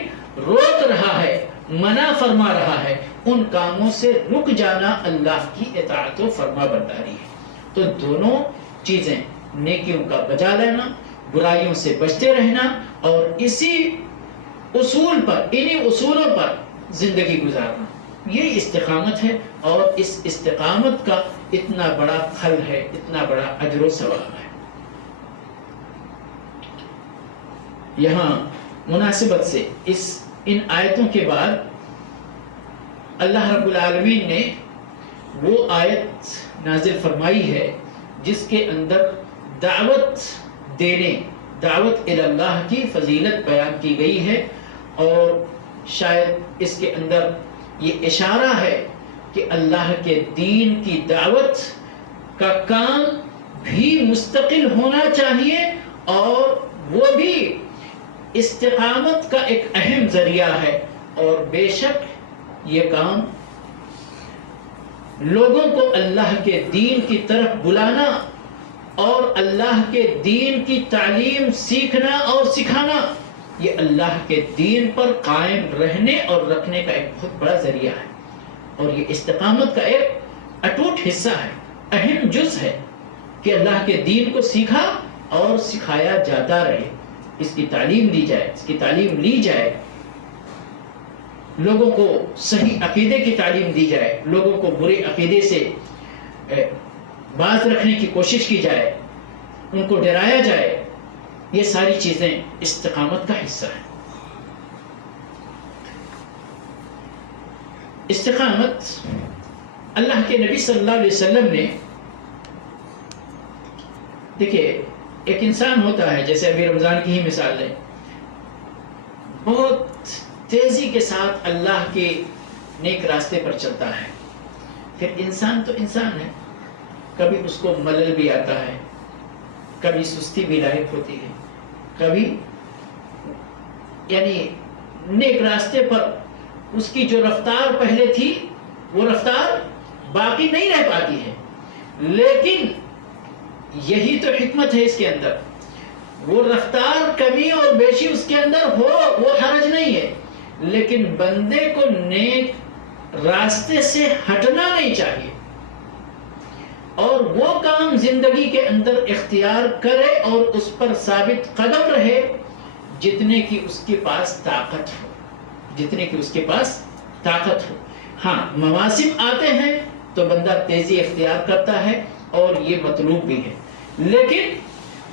روک رہا ہے، منع فرما رہا ہے، ان کاموں سے رک جانا اللہ کی اطاعت و فرما برداری ہے. تو دونوں چیزیں، نیکیوں کا بجا لینا، برائیوں سے بچتے رہنا، اور اسی اصول پر، انہی اصولوں پر زندگی گزارنا، یہ استقامت ہے. اور اس استقامت کا اتنا بڑا پھل ہے، اتنا بڑا اجر و ثواب ہے. یہاں مناسبت سے ان آیتوں کے بعد اللہ رب العالمین نے وہ آیت نازل فرمائی ہے جس کے اندر دعوت دینے، دعوت الی اللہ کی فضیلت بیان کی گئی ہے. اور شاید اس کے اندر یہ اشارہ ہے کہ اللہ کے دین کی دعوت کا کام بھی مستقل ہونا چاہیے، اور وہ بھی استقامت کا ایک اہم ذریعہ ہے۔ اور بے شک یہ کام لوگوں کو اللہ کے دین کی طرف بلانا اور اللہ کے دین کی تعلیم سیکھنا اور سکھانا، یہ اللہ کے دین پر قائم رہنے اور رکھنے کا ایک بہت بڑا ذریعہ ہے، اور یہ استقامت کا ایک اٹوٹ حصہ ہے، اہم جز ہے کہ اللہ کے دین کو سیکھا اور سکھایا جاتا رہے، اس کی تعلیم دی جائے، اس کی تعلیم لی جائے، لوگوں کو صحیح عقیدے کی تعلیم دی جائے، لوگوں کو برے عقیدے سے باز رکھنے کی کوشش کی جائے، ان کو ڈرایا جائے۔ یہ ساری چیزیں استقامت کا حصہ ہیں۔ استقامت اللہ کے نبی صلی اللہ علیہ وسلم نے، دیکھیے ایک انسان ہوتا ہے، جیسے ابھی رمضان کی ہی مثال لیں، بہت تیزی کے ساتھ اللہ کے نیک راستے پر چلتا ہے، پھر انسان تو انسان ہے، کبھی اس کو ملل بھی آتا ہے، کبھی سستی بھی لاحق ہوتی ہے، کبھی یعنی نیک راستے پر اس کی جو رفتار پہلے تھی وہ رفتار باقی نہیں رہ پاتی ہے۔ لیکن یہی تو حکمت ہے اس کے اندر، وہ رفتار کمی اور بیشی اس کے اندر ہو وہ حرج نہیں ہے، لیکن بندے کو نیک راستے سے ہٹنا نہیں چاہیے، اور وہ کام زندگی کے اندر اختیار کرے اور اس پر ثابت قدم رہے جتنے کی اس کے پاس طاقت ہو، جتنے کی اس کے پاس طاقت ہو۔ ہاں مواسم آتے ہیں تو بندہ تیزی اختیار کرتا ہے اور یہ مطلوب بھی ہے، لیکن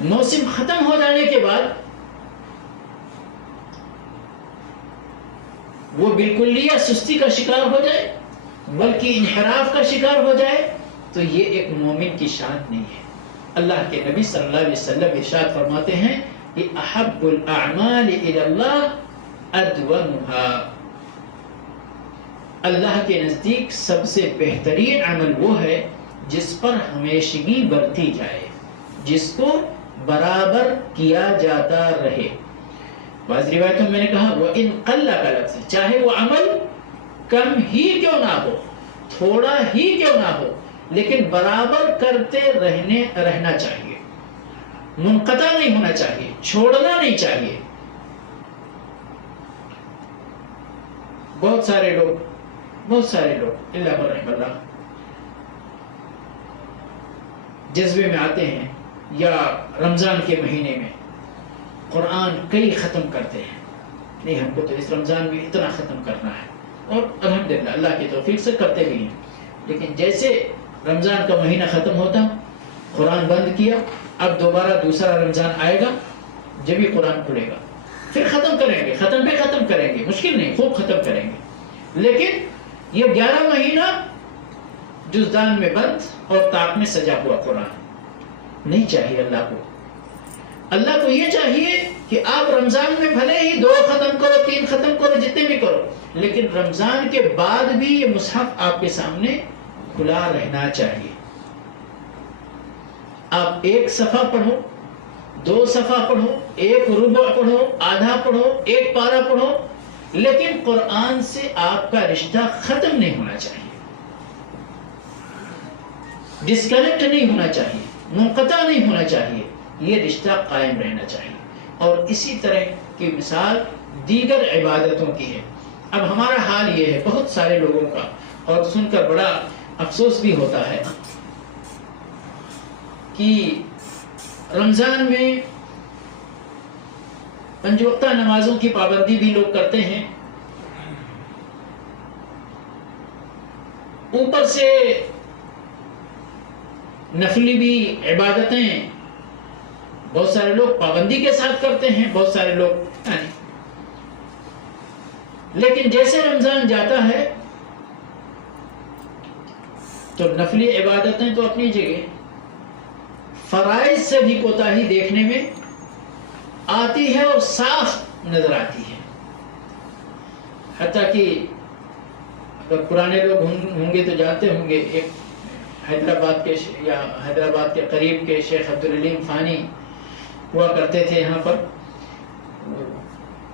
موسم ختم ہو جانے کے بعد وہ بالکلیہ سستی کا شکار ہو جائے، بلکہ انحراف کا شکار ہو جائے، تو یہ ایک مومن کی شان نہیں ہے۔ اللہ کے نبی صلی اللہ علیہ وسلم ارشاد فرماتے ہیں کہ احب الاعمال الی اللہ ادومها، اللہ کے نزدیک سب سے بہترین عمل وہ ہے جس پر ہمیشگی برتی جائے، جس کو برابر کیا جاتا رہے۔ بعض روایتوں میں نے کہا وَإِن قَلَّ کا لفظ ہے، چاہے وہ عمل کم ہی کیوں نہ ہو، تھوڑا ہی کیوں نہ ہو، لیکن برابر کرتے رہنا چاہیے، منقطع نہیں ہونا چاہیے، چھوڑنا نہیں چاہیے۔ بہت سارے لوگ اللہ برحم اللہ جذبے میں آتے ہیں، یا رمضان کے مہینے میں قرآن کئی ختم کرتے ہیں، نہیں ہم کو تو اس رمضان میں اتنا ختم کرنا ہے، اور الحمدللہ اللہ کی توفیق سے کرتے بھی ہیں، لیکن جیسے رمضان کا مہینہ ختم ہوتا قرآن بند کیا، اب دوبارہ دوسرا رمضان آئے گا، جب ہی قرآن کھلے گا پھر ختم کریں گے، ختم کریں گے، مشکل نہیں خوب ختم کریں گے، لیکن یہ 11 مہینہ جزدان میں بند اور طاق میں سجا ہوا قرآن نہیں چاہیے اللہ کو۔ اللہ کو یہ چاہیے کہ آپ رمضان میں بھلے ہی 2 ختم کرو، 3 ختم کرو، جتنے بھی کرو، لیکن رمضان کے بعد بھی یہ مصحف آپ کے سامنے کھلا رہنا چاہیے۔ آپ 1 صفحہ پڑھو، 2 صفحہ پڑھو، 1 ربع پڑھو، آدھا پڑھو، 1 پارہ پڑھو، لیکن قرآن سے آپ کا رشتہ ختم نہیں ہونا چاہیے، ڈسکنیکٹ نہیں ہونا چاہیے، منقطع نہیں ہونا چاہیے، یہ رشتہ قائم رہنا چاہیے۔ اور اسی طرح کی مثال دیگر عبادتوں کی ہے۔ اب ہمارا حال یہ ہے بہت سارے لوگوں کا، اور سن کر بڑا افسوس بھی ہوتا ہے کہ رمضان میں 5 وقتہ نمازوں کی پابندی بھی لوگ کرتے ہیں، اوپر سے نفلی بھی عبادتیں بہت سارے لوگ پابندی کے ساتھ کرتے ہیں، بہت سارے لوگ نہیں۔ لیکن جیسے رمضان جاتا ہے تو نفلی عبادتیں تو اپنی جگہ، فرائض سے بھی کوتاہی دیکھنے میں آتی ہے اور صاف نظر آتی ہے۔ حتیٰ کہ اگر پرانے لوگ ہوں گے تو جانتے ہوں گے، ایک حیدرآباد کے قریب کے شیخ عبدالعلیم فانی ہوا کرتے تھے یہاں پر.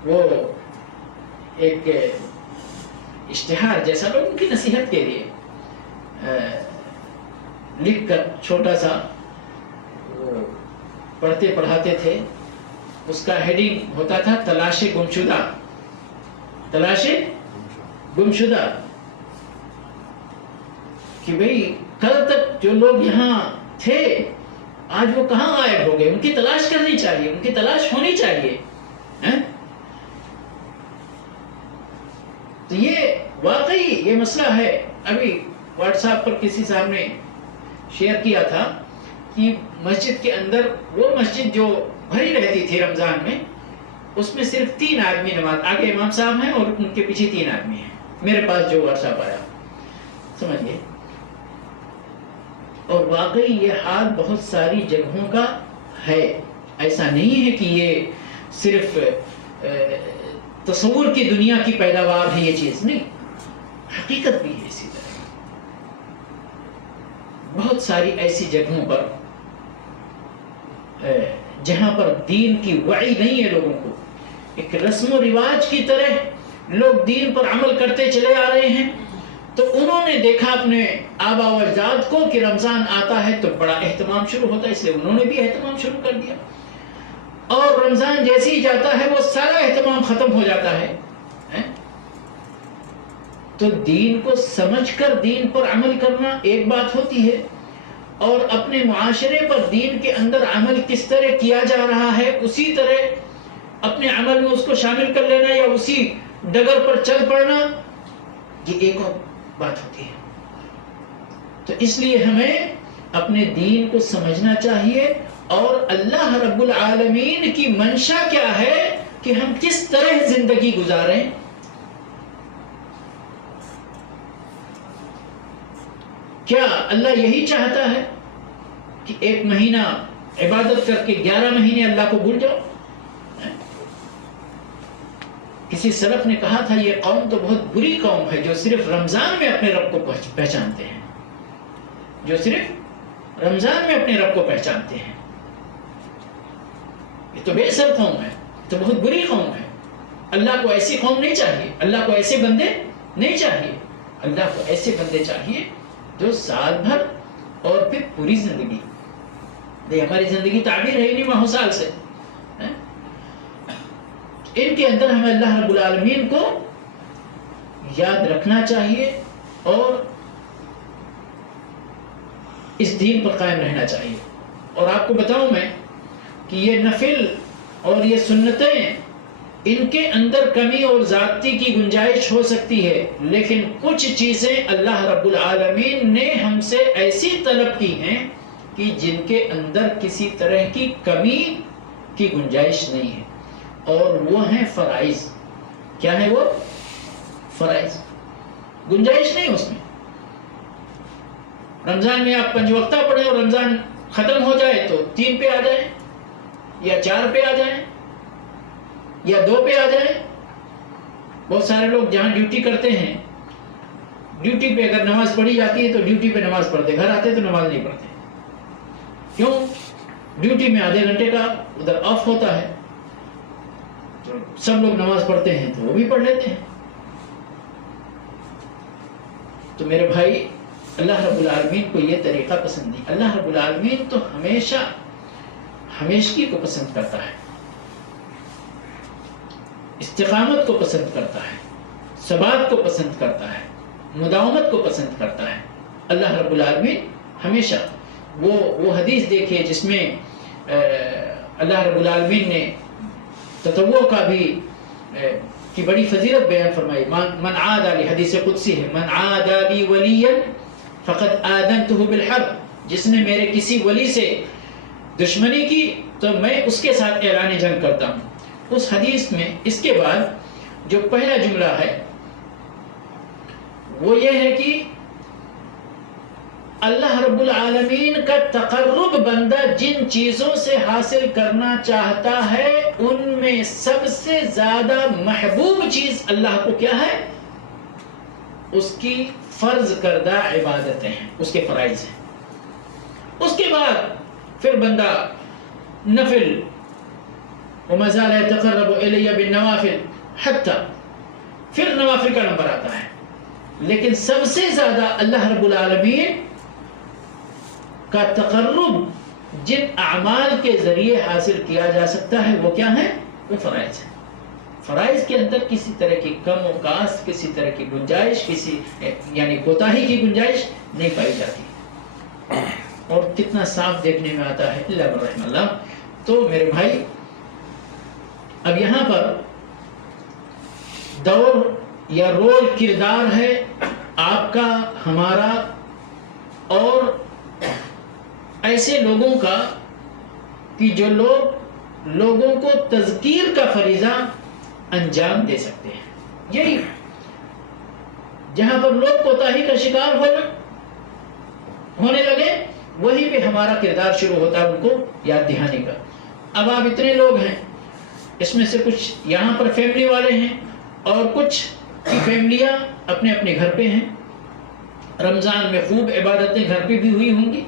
وہ ایک اشتہار جیسا لوگوں کی نصیحت کے لیے لکھ کر چھوٹا سا پڑھتے پڑھاتے تھے. اس کا ہیڈنگ ہوتا تھا تلاش گمشدہ. تلاش گمشدہ کہ بھئی کل تک جو لوگ یہاں تھے آج وہ کہاں غائب ہو گئے. ان کی تلاش کرنی چاہیے, ان کی تلاش ہونی چاہیے. تو یہ واقعی یہ مسئلہ ہے. ابھی واٹس ایپ پر کسی صاحب نے شیئر کیا تھا کہ مسجد کے اندر, وہ مسجد جو بھری رہتی تھی رمضان میں, اس میں صرف 3 آدمی نماز, آگے امام صاحب ہیں اور ان کے پیچھے 3 آدمی ہیں. میرے پاس جو واٹس ایپ آیا, سمجھئے. اور واقعی یہ حال بہت ساری جگہوں کا ہے. ایسا نہیں ہے کہ یہ صرف تصور کی دنیا کی پیداوار ہے یہ چیز, نہیں, حقیقت بھی ہے. اسی طرح بہت ساری ایسی جگہوں پر جہاں پر دین کی وعی نہیں ہے لوگوں کو, ایک رسم و رواج کی طرح لوگ دین پر عمل کرتے چلے آ رہے ہیں. تو انہوں نے دیکھا اپنے آبا و اجداد کو کہ رمضان آتا ہے تو بڑا اہتمام شروع ہوتا ہے, اس لیے انہوں نے بھی اہتمام شروع کر دیا. اور رمضان جیسے ہی جاتا ہے وہ سارا اہتمام ختم ہو جاتا ہے. تو دین کو سمجھ کر دین پر عمل کرنا ایک بات ہوتی ہے, اور اپنے معاشرے پر دین کے اندر عمل کس طرح کیا جا رہا ہے اسی طرح اپنے عمل میں اس کو شامل کر لینا یا اسی ڈگر پر چل پڑنا, یہ ایک اور بات ہوتی ہے. تو اس لیے ہمیں اپنے دین کو سمجھنا چاہیے, اور اللہ رب العالمین کی منشا کیا ہے کہ ہم کس طرح زندگی گزاریں. کیا اللہ یہی چاہتا ہے کہ 1 مہینہ عبادت کر کے 11 مہینے اللہ کو بھول جاؤ؟ کسی سلف نے کہا تھا یہ قوم تو بہت بری قوم ہے جو صرف رمضان میں اپنے رب کو پہچانتے ہیں, جو صرف رمضان میں اپنے رب کو پہچانتے ہیں. یہ تو بے اثر قوم ہے, تو بہت بری قوم ہے. اللہ کو ایسی قوم نہیں چاہیے, اللہ کو ایسے بندے نہیں چاہیے. اللہ کو ایسے بندے چاہیے جو سال بھر اور پھر پوری زندگی, ہماری زندگی تعبیر ہے نہیں 9 سال سے, ان کے اندر ہمیں اللہ رب العالمین کو یاد رکھنا چاہیے اور اس دین پر قائم رہنا چاہیے. اور آپ کو بتاؤں میں کہ یہ نفل اور یہ سنتیں, ان کے اندر کمی اور زیادتی کی گنجائش ہو سکتی ہے, لیکن کچھ چیزیں اللہ رب العالمین نے ہم سے ایسی طلب کی ہیں کہ جن کے اندر کسی طرح کی کمی کی گنجائش نہیں ہے, اور وہ ہیں فرائض. کیا ہے وہ؟ فرائض. گنجائش نہیں اس میں. رمضان میں آپ 5 وقتہ پڑھیں اور رمضان ختم ہو جائے تو 3 پہ آ جائیں یا 4 پہ آ جائیں یا 2 پہ آ جائیں. بہت سارے لوگ جہاں ڈیوٹی کرتے ہیں, ڈیوٹی پہ اگر نماز پڑھی جاتی ہے تو ڈیوٹی پہ نماز پڑھتے, گھر آتے تو نماز نہیں پڑھتے. کیوں؟ ڈیوٹی میں آدھے گھنٹے کا ادھر آف ہوتا ہے, تو سب لوگ نماز پڑھتے ہیں تو وہ بھی پڑھ لیتے ہیں. تو میرے بھائی, اللہ رب العالمین کو یہ طریقہ پسند نہیں. اللہ رب العالمین تو ہمیشہ ہمیشگی کو پسند کرتا ہے, استقامت کو پسند کرتا ہے, ثبات کو پسند کرتا ہے, مداومت کو پسند کرتا ہے. اللہ رب العالمین ہمیشہ وہ حدیث دیکھیے جس میں اللہ رب العالمین نے تطوع کا بھی کی بڑی فضیلت بیان فرمائی. من عادى لی, حدیث قدسی ہے, من عادى لی ولیا فقد آذنته بالحرب. جس نے میرے کسی ولی سے دشمنی کی تو میں اس کے ساتھ اعلان جنگ کرتا ہوں. اس حدیث میں اس کے بعد جو پہلا جملہ ہے وہ یہ ہے کہ اللہ رب العالمین کا تقرب بندہ جن چیزوں سے حاصل کرنا چاہتا ہے ان میں سب سے زیادہ محبوب چیز اللہ کو کیا ہے؟ اس کی فرض کردہ عبادتیں ہیں، اس کے فرائض ہیں. اس کے بعد پھر بندہ نفل وما زال يتقرب الی بالنوافل حتی، پھر نوافل کا نمبر آتا ہے. لیکن سب سے زیادہ اللہ رب العالمین کا تقرب جن اعمال کے ذریعے حاصل کیا جا سکتا ہے وہ کیا ہے؟ وہ فرائض ہے. فرائض کے اندر کسی طرح کی کم و کاست، کسی طرح کی گنجائش، کسی یعنی کوتاہی کی گنجائش نہیں پائی جاتی. اور کتنا صاف دیکھنے میں آتا ہے اللہ برحم اللہ. تو میرے بھائی اب یہاں پر دور یا رول کردار ہے آپ کا، ہمارا اور ایسے لوگوں کا کہ جو لوگوں کو تذکیر کا فریضہ انجام دے سکتے ہیں. یہی جہاں پر لوگ کوتاہی کا شکار ہونے لگے وہیں پہ ہمارا کردار شروع ہوتا ہے ان کو یاد دہانے کا. اب آپ اتنے لوگ ہیں، اس میں سے کچھ یہاں پر فیملی والے ہیں اور کچھ کی فیملیاں اپنے اپنے گھر پہ ہیں. رمضان میں خوب عبادتیں گھر پہ بھی ہوئی ہوں گی.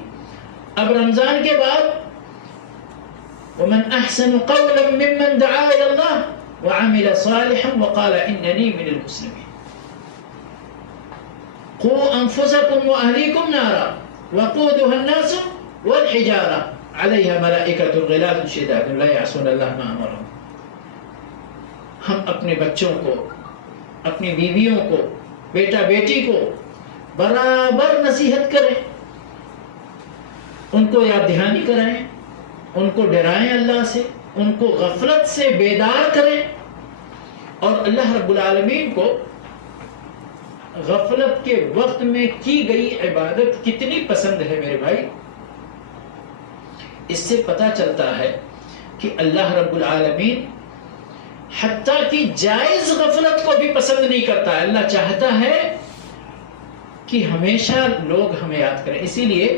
اب رمضان کے بعد وَمَنْ أَحْسَنُ قَوْلًا مِّمَّنْ دَعَا إِلَى اللَّهِ وَعَمِلَ صَالِحًا وَقَالَ إِنَّنِي مِنَ الْمُسْلِمِينَ قُوا أَنفُسَكُمْ وَأَهْلِيكُمْ نَارًا وَقُودُهَا النَّاسُ وَالْحِجَارَةُ عَلَيْهَا مَلَائِكَةٌ غِلَاظٌ شِدَادٌ لَا يَعْصُونَ اللَّهَ مَا أَمَرَهُمْ. ہم اپنے بچوں کو، اپنی بیویوں کو، بیٹا بیٹی کو برابر نصیحت کریں، ان کو یاد دہانی کرائیں، ان کو ڈرائیں اللہ سے، ان کو غفلت سے بیدار کریں. اور اللہ رب العالمین کو غفلت کے وقت میں کی گئی عبادت کتنی پسند ہے میرے بھائی. اس سے پتہ چلتا ہے کہ اللہ رب العالمین حتیٰ کہ جائز غفلت کو بھی پسند نہیں کرتا. اللہ چاہتا ہے کہ ہمیشہ لوگ ہمیں یاد کریں. اسی لیے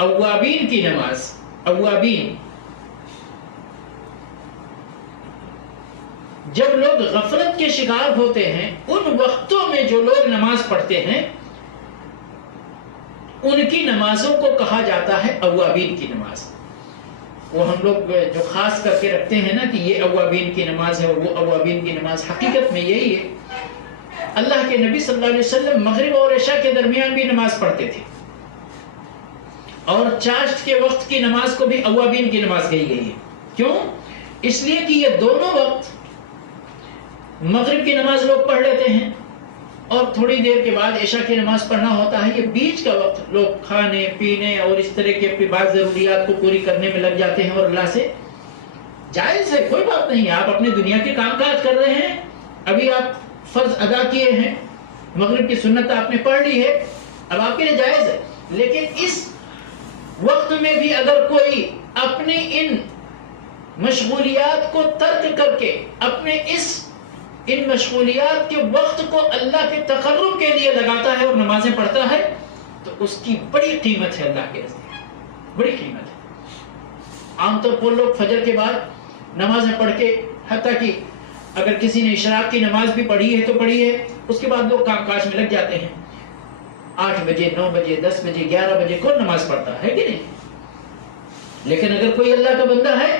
اوابین کی نماز، اوابین، جب لوگ غفلت کے شکار ہوتے ہیں ان وقتوں میں جو لوگ نماز پڑھتے ہیں ان کی نمازوں کو کہا جاتا ہے اوابین کی نماز. وہ ہم لوگ جو خاص کر کے رکھتے ہیں نا کہ یہ اوابین کی نماز ہے اور وہ اوابین کی نماز، حقیقت میں یہی ہے. اللہ کے نبی صلی اللہ علیہ وسلم مغرب اور عشاء کے درمیان بھی نماز پڑھتے تھے، اور چاشت کے وقت کی نماز کو بھی اوابین کی نماز کہی گئی ہے. کیوں؟ اس لیے کہ یہ دونوں وقت مغرب کی نماز لوگ پڑھ لیتے ہیں اور تھوڑی دیر کے بعد عشاء کی نماز پڑھنا ہوتا ہے. یہ بیچ کا وقت لوگ کھانے پینے اور اس طرح کے اپنی بعض ضروریات کو پوری کرنے میں لگ جاتے ہیں، اور اللہ سے جائز ہے، کوئی بات نہیں. آپ اپنے دنیا کے کام کاج کر رہے ہیں، ابھی آپ فرض ادا کیے ہیں، مغرب کی سنت آپ نے پڑھ لی ہے، اب آپ کے لیے جائز ہے. لیکن اس وقت میں بھی اگر کوئی اپنی ان مشغولیات کو ترک کر کے اپنے ان مشغولیات کے وقت کو اللہ کے تقرب کے لیے لگاتا ہے اور نمازیں پڑھتا ہے تو اس کی بڑی قیمت ہے اللہ کے نزدیک، بڑی قیمت ہے. عام طور پر لوگ فجر کے بعد نمازیں پڑھ کے، حتیٰ کہ اگر کسی نے اشراق کی نماز بھی پڑھی ہے تو پڑھی ہے، اس کے بعد لوگ کام کاج میں لگ جاتے ہیں. 8 بجے 9 بجے 10 بجے 11 بجے کون نماز پڑھتا ہے کہ نہیں؟ لیکن اگر کوئی اللہ کا بندہ ہے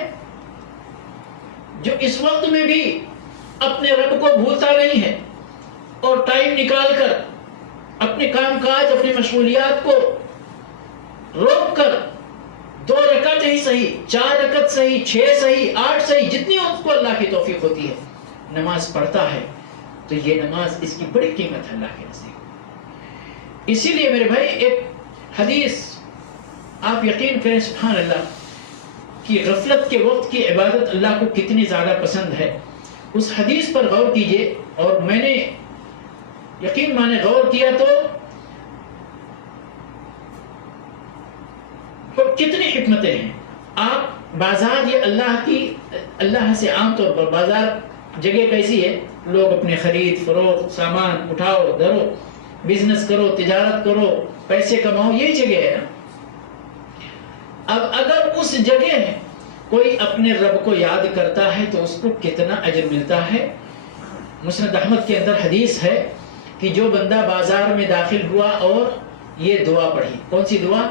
جو اس وقت میں بھی اپنے رب کو بھولتا نہیں ہے اور ٹائم نکال کر اپنے کام کاج، اپنی مشغولیات کو روک کر 2 رکعت ہی صحیح، 4 رکعت صحیح، 6 صحیح، 8 صحیح، جتنی اس کو اللہ کی توفیق ہوتی ہے نماز پڑھتا ہے تو یہ نماز اس کی بڑی قیمت ہے اللہ کے نزدیک. اسی لیے میرے بھائی ایک حدیث آپ یقین کریں سبحان اللہ کہ غفلت کے وقت کی عبادت اللہ کو کتنی زیادہ پسند ہے. اس حدیث پر غور کیجئے، اور میں نے یقین مانے غور کیا تو کتنی حکمتیں ہیں. آپ بازار، یہ اللہ سے عام طور پر بازار جگہ کیسی ہے؟ لوگ اپنے خرید فروخت، سامان اٹھاؤ دھرو، بزنس کرو، تجارت کرو، پیسے کماؤ، یہی جگہ ہے نا. اب اگر اس جگہ کوئی اپنے رب کو یاد کرتا ہے تو اس کو کتنا اجر ملتا ہے. مسند احمد کے اندر حدیث ہے کہ جو بندہ بازار میں داخل ہوا اور یہ دعا پڑھی، کون سی دعا؟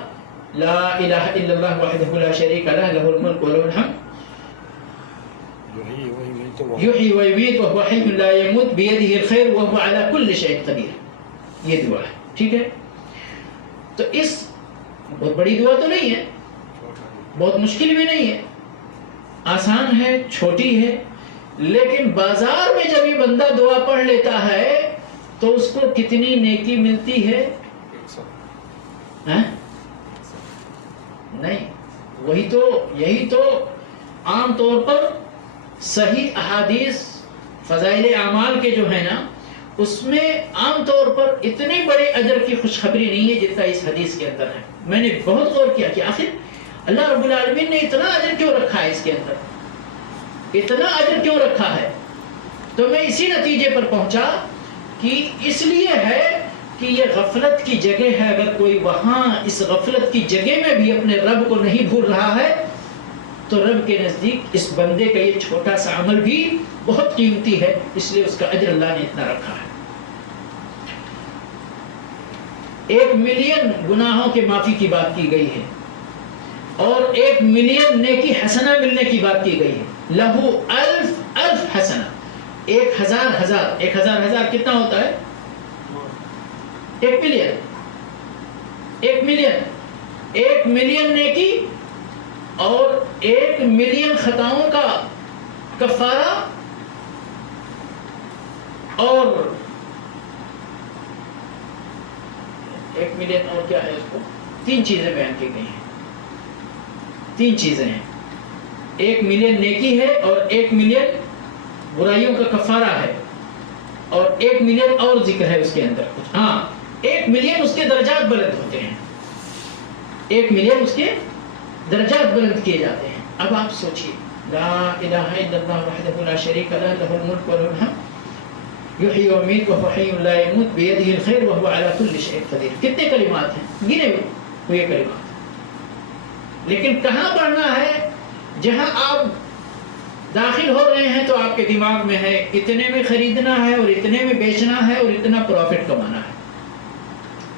لا الہ الا اللہ وحدہ لا شریک لہ لہ الملک ولہ الحمد یحیی ویمیت وہو حی لا یموت بیدہ الخیر وہو علی کل شیء قدیر، یہ دعا ہے، ٹھیک ہے؟ تو اس بہت بڑی دعا تو نہیں ہے، بہت مشکل بھی نہیں ہے، آسان ہے، چھوٹی ہے، لیکن بازار میں جب یہ بندہ دعا پڑھ لیتا ہے تو اس کو کتنی نیکی ملتی ہے؟ نہیں، یہی تو عام طور پر صحیح احادیث فضائل اعمال کے جو ہے نا، اس میں عام طور پر اتنے بڑے اجر کی خوشخبری نہیں ہے جتنا اس حدیث کے اندر ہے۔ میں نے بہت غور کیا کہ آخر اللہ رب العالمین نے اتنا اجر کیوں رکھا ہے اس کے اندر، اتنا اجر کیوں رکھا ہے؟ تو میں اسی نتیجے پر پہنچا کہ اس لیے ہے کہ یہ غفلت کی جگہ ہے، اگر کوئی وہاں اس غفلت کی جگہ میں بھی اپنے رب کو نہیں بھول رہا ہے تو رب کے نزدیک اس بندے کا یہ چھوٹا سا عمل بھی بہت قیمتی ہے، اس لیے اس کا اجر اللہ نے اتنا رکھا ہے۔ 1 ملین گناہوں کے معافی کی بات کی گئی ہے اور 1 ملین نیکی حسنہ ملنے کی بات کی گئی ہے۔ لہو الف حسنہ، 1000 کتنا ہوتا ہے؟ 1 ملین نیکی اور 1 ملین خطاؤں کا کفارہ، اور 1 ملین اور کیا ہے اس کو؟ 3 چیزیں بیان کی گئی ہیں، 3 چیزیں ہیں، 1 ملین نیکی ہے اور 1 ملین برائیوں کا کفارہ ہے اور 1 ملین اور ذکر ہے اس کے اندر کچھ، ہاں 1 ملین اس کے درجات بلند ہوتے ہیں، 1 ملین اس کے درجات بلند کیے جاتے ہیں۔ اب آپ سوچئے، لا الہ الا اللہ وحدہ لا شریک لہ لہ الملک ولہ الحمد یحیی ویمیت وہو حی لا یموت بیدہ الخیر وہو علی کل شیء قدیر، کتنے کلمات ہیں؟ گنے ہوئے کلمات، لیکن کہاں پڑھنا ہے؟ جہاں آپ داخل ہو رہے ہیں تو آپ کے دماغ میں ہے اتنے میں خریدنا ہے اور اتنے میں بیچنا ہے اور اتنا پروفٹ کمانا ہے،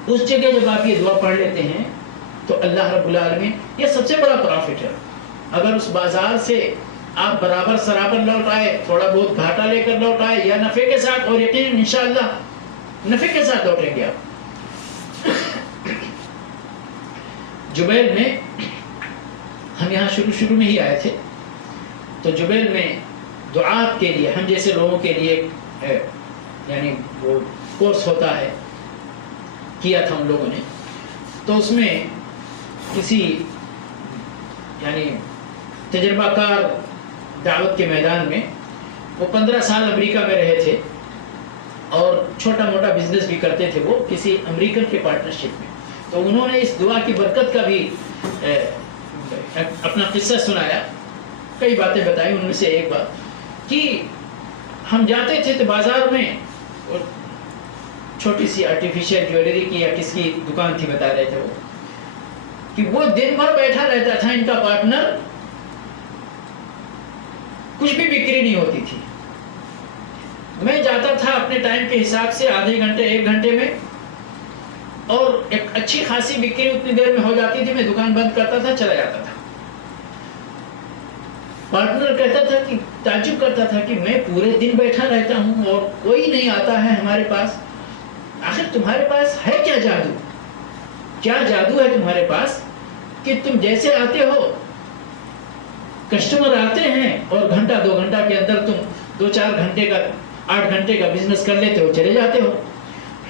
اس جگہ جب آپ یہ دعا پڑھ لیتے ہیں تو اللہ رب العالمین، یہ سب سے بڑا پروفٹ ہے۔ اگر اس بازار سے آپ برابر سرابر لوٹ آئے، تھوڑا بہت گھاٹا لے کر لوٹ آئے یا نفع کے ساتھ، اور یقین انشاءاللہ نفع کے ساتھ لوٹیں گے آپ۔ جبیل میں ہم یہاں شروع میں ہی آئے تھے، تو جبیل میں دعات کے لیے، ہم جیسے لوگوں کے لیے یعنی وہ کورس ہوتا ہے، کیا تھا ان لوگوں نے، تو اس میں کسی یعنی تجربہ کار دعوت کے میدان میں، وہ 15 سال امریکہ میں رہے تھے اور چھوٹا موٹا بزنس بھی کرتے تھے وہ کسی امریکن کے پارٹنرشپ میں، تو انہوں نے اس دعا کی برکت کا بھی اپنا قصہ سنایا، کئی باتیں بتائی، ان میں سے ایک بات کہ ہم جاتے تھے تو بازار میں چھوٹی سی آرٹیفیشل جویلری کی یا کس کی دکان تھی، بتا رہے تھے وہ کہ وہ دن بھر بیٹھا رہتا تھا، ان کا پارٹنر، کچھ بھی بکری نہیں ہوتی تھی۔ میں جاتا تھا اپنے ٹائم کے حساب سے آدھے گھنٹے 1 گھنٹے میں، اور ایک اچھی خاصی بکری اتنی دیر میں ہو جاتی تھی، میں دکان بند کرتا تھا، چلا جاتا تھا۔ پارٹنر کہتا تھا کہ تعجب کرتا تھا کہ میں پورے دن بیٹھا رہتا ہوں اور کوئی نہیں آتا ہے ہمارے پاس، آخر تمہارے پاس ہے کیا جادو؟ کیا جادو ہے تمہارے پاس کہ تم جیسے آتے ہو، کسٹمر آتے ہیں اور گھنٹہ 2 گھنٹہ کے اندر تم 2-4 گھنٹے کا 8 گھنٹے کا بزنس کر لیتے ہو، چلے جاتے ہو۔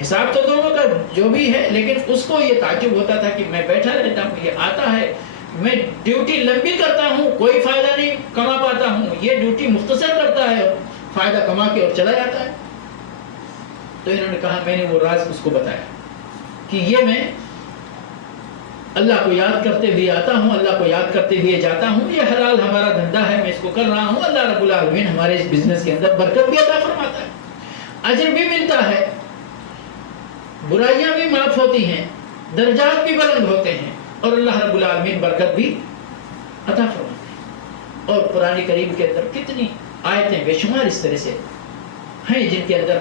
حساب تو دونوں کا جو بھی ہے، لیکن اس کو یہ تعجب ہوتا تھا کہ میں بیٹھا رہتا ہوں، یہ آتا ہے، میں ڈیوٹی لمبی کرتا ہوں، کوئی فائدہ نہیں کما پاتا ہوں، یہ ڈیوٹی مختصر کرتا ہے اور فائدہ کما کے اور چلا جاتا ہے۔ تو انہوں نے کہا، میں نے وہ راز اس کو بتایا کہ یہ میں اللہ کو یاد کرتے ہوئے آتا ہوں، اللہ کو یاد کرتے ہوئے جاتا ہوں، یہ حلال ہمارا دھندا ہے، میں اس کو کر رہا ہوں، اللہ رب العالمین ہمارے اس بزنس کے اندر برکت بھی عطا فرماتا ہے، اجر بھی ملتا ہے، برائیاں بھی معاف ہوتی ہیں، درجات بھی بلند ہوتے ہیں، اور اللہ رب العالمین برکت بھی عطا فرماتے ہیں۔ اور قرآن کریم کے اندر کتنی آیتیں بے شمار اس طرح سے ہیں جن کے اندر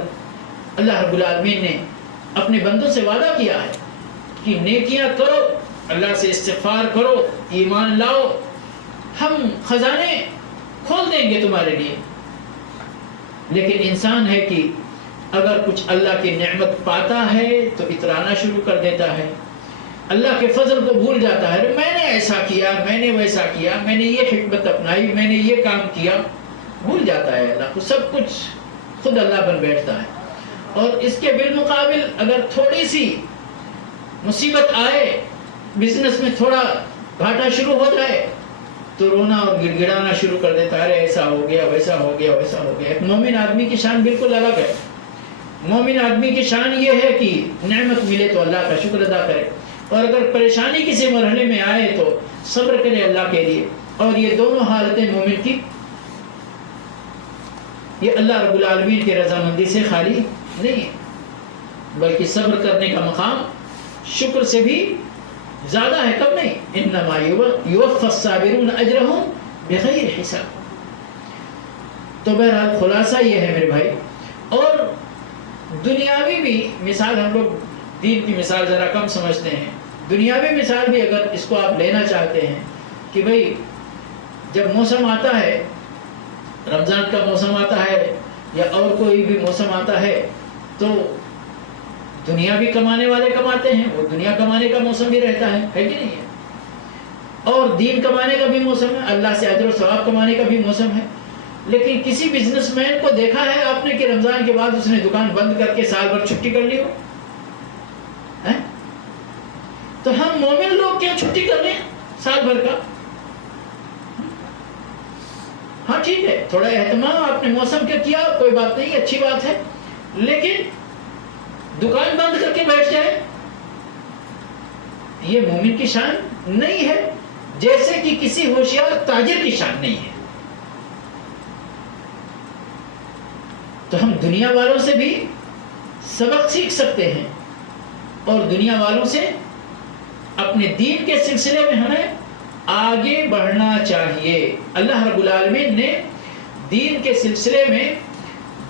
اللہ رب العالمین نے اپنے بندوں سے وعدہ کیا ہے کہ نیکیاں کرو، اللہ سے استغفار کرو، ایمان لاؤ، ہم خزانے کھول دیں گے تمہارے لیے۔ لیکن انسان ہے کہ اگر کچھ اللہ کی نعمت پاتا ہے تو اترانا شروع کر دیتا ہے، اللہ کے فضل کو بھول جاتا ہے، میں نے ایسا کیا، میں نے ویسا کیا، میں نے یہ حکمت اپنائی، میں نے یہ کام کیا، بھول جاتا ہے اللہ کو، سب کچھ خود اللہ بن بیٹھتا ہے۔ اور اس کے بالمقابل اگر تھوڑی سی مصیبت آئے، بزنس میں تھوڑا گھاٹا شروع ہو جائے تو رونا اور گڑ گڑانا شروع کر دیتا ہے، ارے ایسا ہو گیا، ویسا ہو گیا، ویسا ہو گیا۔ ایک مومن آدمی کی شان بالکل الگ ہے۔ مومن آدمی کی شان یہ ہے کہ نعمت ملے تو اللہ کا شکر ادا کرے، اور اگر پریشانی کسی مرحلے میں آئے تو صبر کرے اللہ کے لیے۔ اور یہ دونوں حالتیں مومن کی، یہ اللہ رب العالمین کی رضامندی سے خالی نہیں ہے، بلکہ صبر کرنے کا مقام شکر سے بھی زیادہ ہے، کم نہیں۔ انما یوفی الصابرون اجرہم بغیر حساب۔ تو بہرحال خلاصہ یہ ہے میرے بھائی، اور دنیاوی بھی مثال، ہم لوگ دین کی مثال ذرا کم سمجھتے ہیں، دنیاوی مثال بھی اگر اس کو آپ لینا چاہتے ہیں کہ بھئی جب موسم آتا ہے، رمضان کا موسم آتا ہے یا اور کوئی بھی موسم آتا ہے، تو دنیا بھی کمانے والے کماتے ہیں، وہ دنیا کمانے کا موسم بھی رہتا ہے کہ نہیں ہے، اور دین کمانے کا بھی موسم ہے، اللہ سے اجر و ثواب کمانے کا بھی موسم ہے۔ لیکن کسی بزنس مین کو دیکھا ہے آپ نے کہ رمضان کے بعد اس نے دکان بند کر کے سال بھر چھٹی کر لی ہو؟ تو ہم مومن لوگ کیا چھٹی کر رہے ہیں سال بھر کا؟ ہاں ٹھیک ہے، تھوڑا اہتمام آپ نے موسم کا کیا، کوئی بات نہیں، اچھی بات ہے، لیکن دکان بند کر کے بیٹھ جائے، یہ مومن کی شان نہیں ہے، جیسے کہ کسی ہوشیار تاجر کی شان نہیں ہے۔ تو ہم دنیا والوں سے بھی سبق سیکھ سکتے ہیں، اور دنیا والوں سے اپنے دین کے سلسلے میں ہمیں آگے بڑھنا چاہیے۔ اللہ رب العالمین نے دین کے سلسلے میں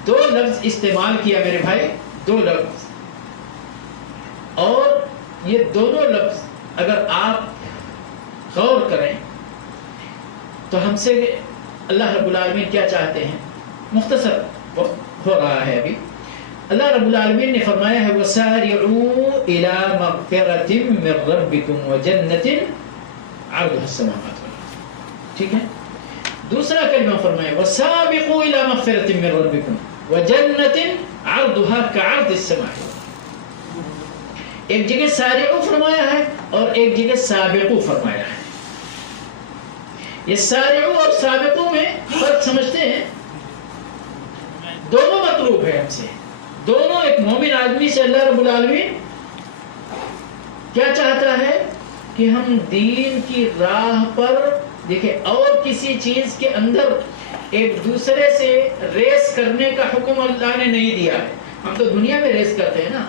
دو لفظ استعمال کیا میرے بھائی، دو لفظ، اور یہ دونوں لفظ اگر آپ غور کریں تو ہم سے اللہ رب العالمین کیا چاہتے ہیں، مختصر ہو رہا ہے ابھی۔ اللہ رب العالمین نے فرمایا ہے وَسَارِعُوا إِلَى مَغْفِرَةٍ مِّن رَبِّكُمْ وَجَنَّةٍ عَرْضُهَا السَّمَاوَاتُ وَالْأَرْضُ، ٹھیک ہے۔ دوسرا کلمہ فرمایا وَسَابِقُوا إِلَى مَغْفِرَةٍ مِّن رَبِّكُمْ وَجَنَّةٍ عَرْضُهَا كَعَرْضِ السَّمَاءِ وَالْأَرْضِ۔ ایک جگہ سارعوا فرمایا ہے اور ایک جگہ سابقوا فرمایا ہے۔ یہ سارعوا اور سابقوا میں فرق سمجھتے ہیں؟ دونوں مطلوب ہے ہم سے، دونوں۔ ایک مومن آدمی سے اللہ رب العالمین کیا چاہتا ہے کہ ہم دین کی راہ پر دیکھیں، اور کسی چیز کے اندر ایک دوسرے سے ریس کرنے کا حکم اللہ نے نہیں دیا ہے۔ ہم تو دنیا میں ریس کرتے ہیں نا،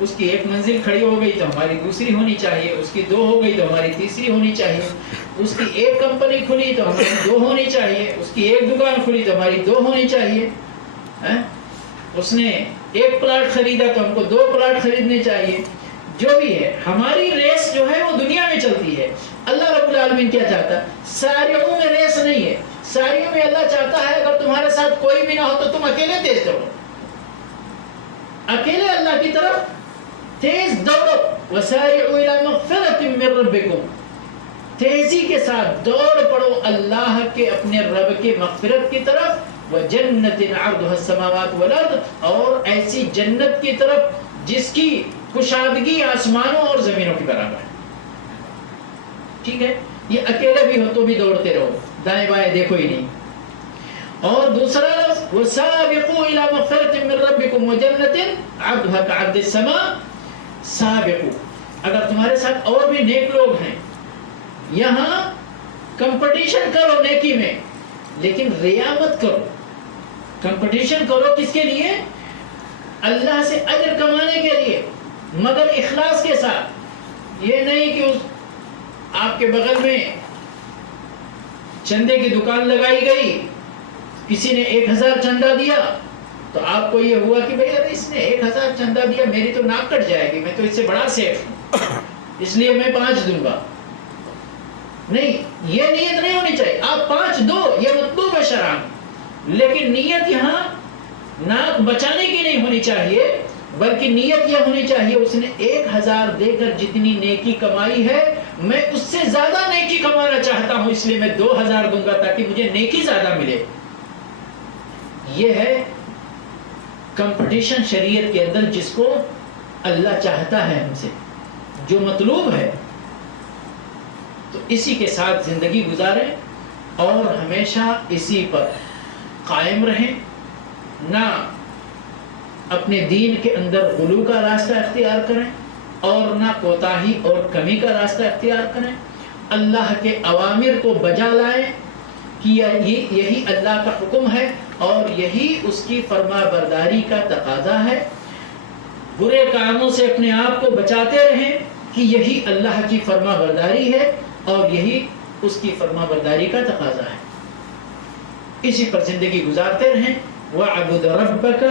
اس کی ایک منزل کھڑی ہو گئی تو ہماری دوسری ہونی چاہیے، اس کی دو ہو گئی تو ہماری تیسری ہونی چاہیے، اس کی ایک کمپنی کھلی تو ہماری دو ہونی چاہیے، اس کی ایک دکان کھلی تو ہماری دو ہونی چاہیے، اس نے ایک پلاٹ خریدا تو ہم کو دو پلاٹ خریدنے چاہیے۔ جو بھی ہے ہماری ریس جو ہے وہ دنیا میں چلتی ہے۔ اللہ رب العالمین کیا چاہتا ہے؟ سارعوں میں ریس نہیں ہے، سارعوں میں اللہ چاہتا ہے اگر تمہارے ساتھ کوئی بھی نہ ہو تو تم اکیلے تیز دوڑو، اکیلے اللہ کی طرف تیز دوڑو۔ وَسَارِعُوا إِلَى مَغْفِرَةٍ مِّن رَبِّكُمْ، تیزی کے ساتھ دوڑ پڑو اللہ کے اپنے رب کے مغفرت کی طرف، وَجَنَّةٍ عَرْضُهَا السَّمَاوَاتُ وَالْأَرْضُ، اور ایسی جنت کی طرف جس کی کشادگی آسمانوں اور زمینوں کے برابر ہے۔ ٹھیک ہے، یہ اکیلے بھی ہو تو بھی دوڑتے رہو، دائیں بائیں دیکھو ہی نہیں۔ اور دوسرا لفظ وَسَابِقُوا إِلَى مَغْفِرَةٍ مِّن رَبِّكُمْ وَجَنَّةٍ عَرْضُهَا كَعَرْضِ السَّمَاءِ، سابقوا۔ اگر تمہارے ساتھ اور بھی نیک لوگ ہیں، یہاں کمپٹیشن کرو نیکی میں، لیکن ریا مت کرو۔ کمپٹیشن کرو کس کے لیے؟ اللہ سے اجر کمانے کے لیے، مگر اخلاص کے ساتھ۔ یہ نہیں کہ آپ کے بغل میں چندے کی دکان لگائی گئی، کسی نے 1000 چندہ دیا تو آپ کو یہ ہوا کہ بھئی ارے اس نے 1000 چندہ دیا، میری تو ناک کٹ جائے گی، میں تو اس سے بڑا سیٹ ہوں، اس لیے میں 5 دوں گا. نہیں، یہ نیت نہیں ہونی چاہیے. آپ 5 دو، یہ مطلوب ہے شرعاً، لیکن نیت یہاں ناک بچانے کی نہیں ہونی چاہیے، بلکہ نیت یہ ہونی چاہیے اس نے 1000 دے کر جتنی نیکی کمائی ہے میں اس سے زیادہ نیکی کمانا چاہتا ہوں، اس لیے میں 2000 دوں گا تاکہ مجھے نیکی زیادہ ملے. یہ ہے کمپٹیشن شریعت کے اندر، جس کو اللہ چاہتا ہے ہم سے، جو مطلوب ہے. تو اسی کے ساتھ زندگی گزاریں اور ہمیشہ اسی پر قائم رہیں، نہ اپنے دین کے اندر غلو کا راستہ اختیار کریں اور نہ کوتاہی اور کمی کا راستہ اختیار کریں. اللہ کے اوامر کو بجا لائیں کہ یہی اللہ کا حکم ہے اور یہی اس کی فرما برداری کا تقاضا ہے. برے کاموں سے اپنے آپ کو بچاتے رہیں کہ یہی اللہ کی فرما برداری ہے اور یہی اس کی فرما برداری کا تقاضا ہے. اسی پر زندگی گزارتے رہیں. وَعْبُدْ رَبَّكَ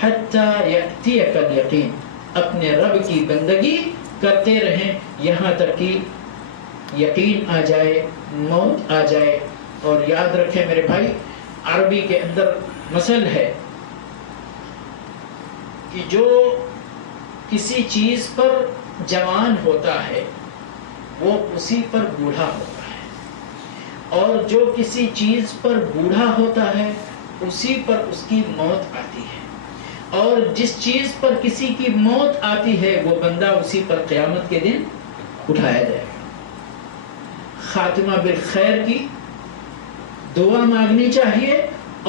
حَتَّى يَأْتِيَكَ الْيَقِينُ. اپنے رب کی بندگی کرتے رہیں یہاں تک کہ یقین آ جائے، موت آ جائے. اور یاد رکھیں میرے بھائی، عربی کے اندر مثل ہے کہ جو کسی چیز پر جوان ہوتا ہے وہ اسی پر بوڑھا ہوتا ہے، اور جو کسی چیز پر بوڑھا ہوتا ہے اسی پر اس کی موت آتی ہے. اور جس چیز پر کسی کی موت آتی ہے وہ بندہ اسی پر قیامت کے دن اٹھایا جائے گا. خاتمہ بالخیر کی دعا مانگنی چاہیے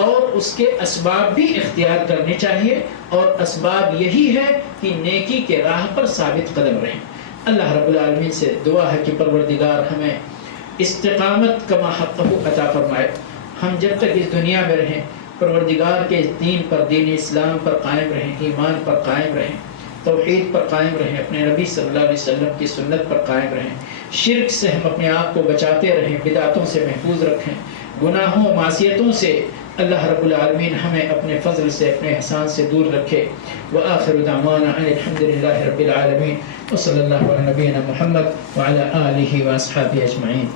اور اس کے اسباب بھی اختیار کرنے چاہیے، اور اسباب یہی ہے کہ نیکی کے راہ پر ثابت قدم رہیں. اللہ رب العالمین سے دعا ہے کہ پروردگار ہمیں استقامت کما حقہ عطا فرمائے. ہم جب تک اس دنیا میں رہیں پروردگار کے دین پر، دین اسلام پر قائم رہیں، ایمان پر قائم رہیں، توحید پر قائم رہیں، اپنے نبی صلی اللہ علیہ وسلم کی سنت پر قائم رہیں. شرک سے ہم اپنے آپ کو بچاتے رہیں، بدعتوں سے محفوظ رکھیں، گناہوں معصیتوں سے اللہ رب العالمین ہمیں اپنے فضل سے، اپنے احسان سے دور رکھے. وآخر دعوانا ان الحمد للہ رب العالمین وصلی اللہ علی نبینا محمد وعلی آلہ واصحابہ اجمعین.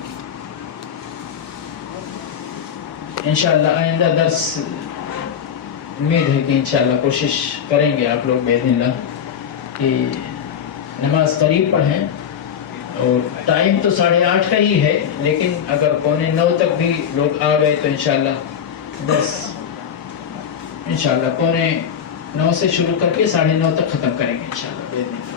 انشاءاللہ آئندہ درس امید ہے کہ انشاءاللہ کوشش کریں گے آپ لوگ باذن اللہ کہ نماز قریب پڑھیں. اور ٹائم تو 8:30 کا ہی ہے، لیکن اگر 8:45 تک بھی لوگ آ گئے تو انشاءاللہ درس انشاءاللہ 8:45 سے شروع کر کے 9:30 تک ختم کریں گے انشاءاللہ باذن اللہ.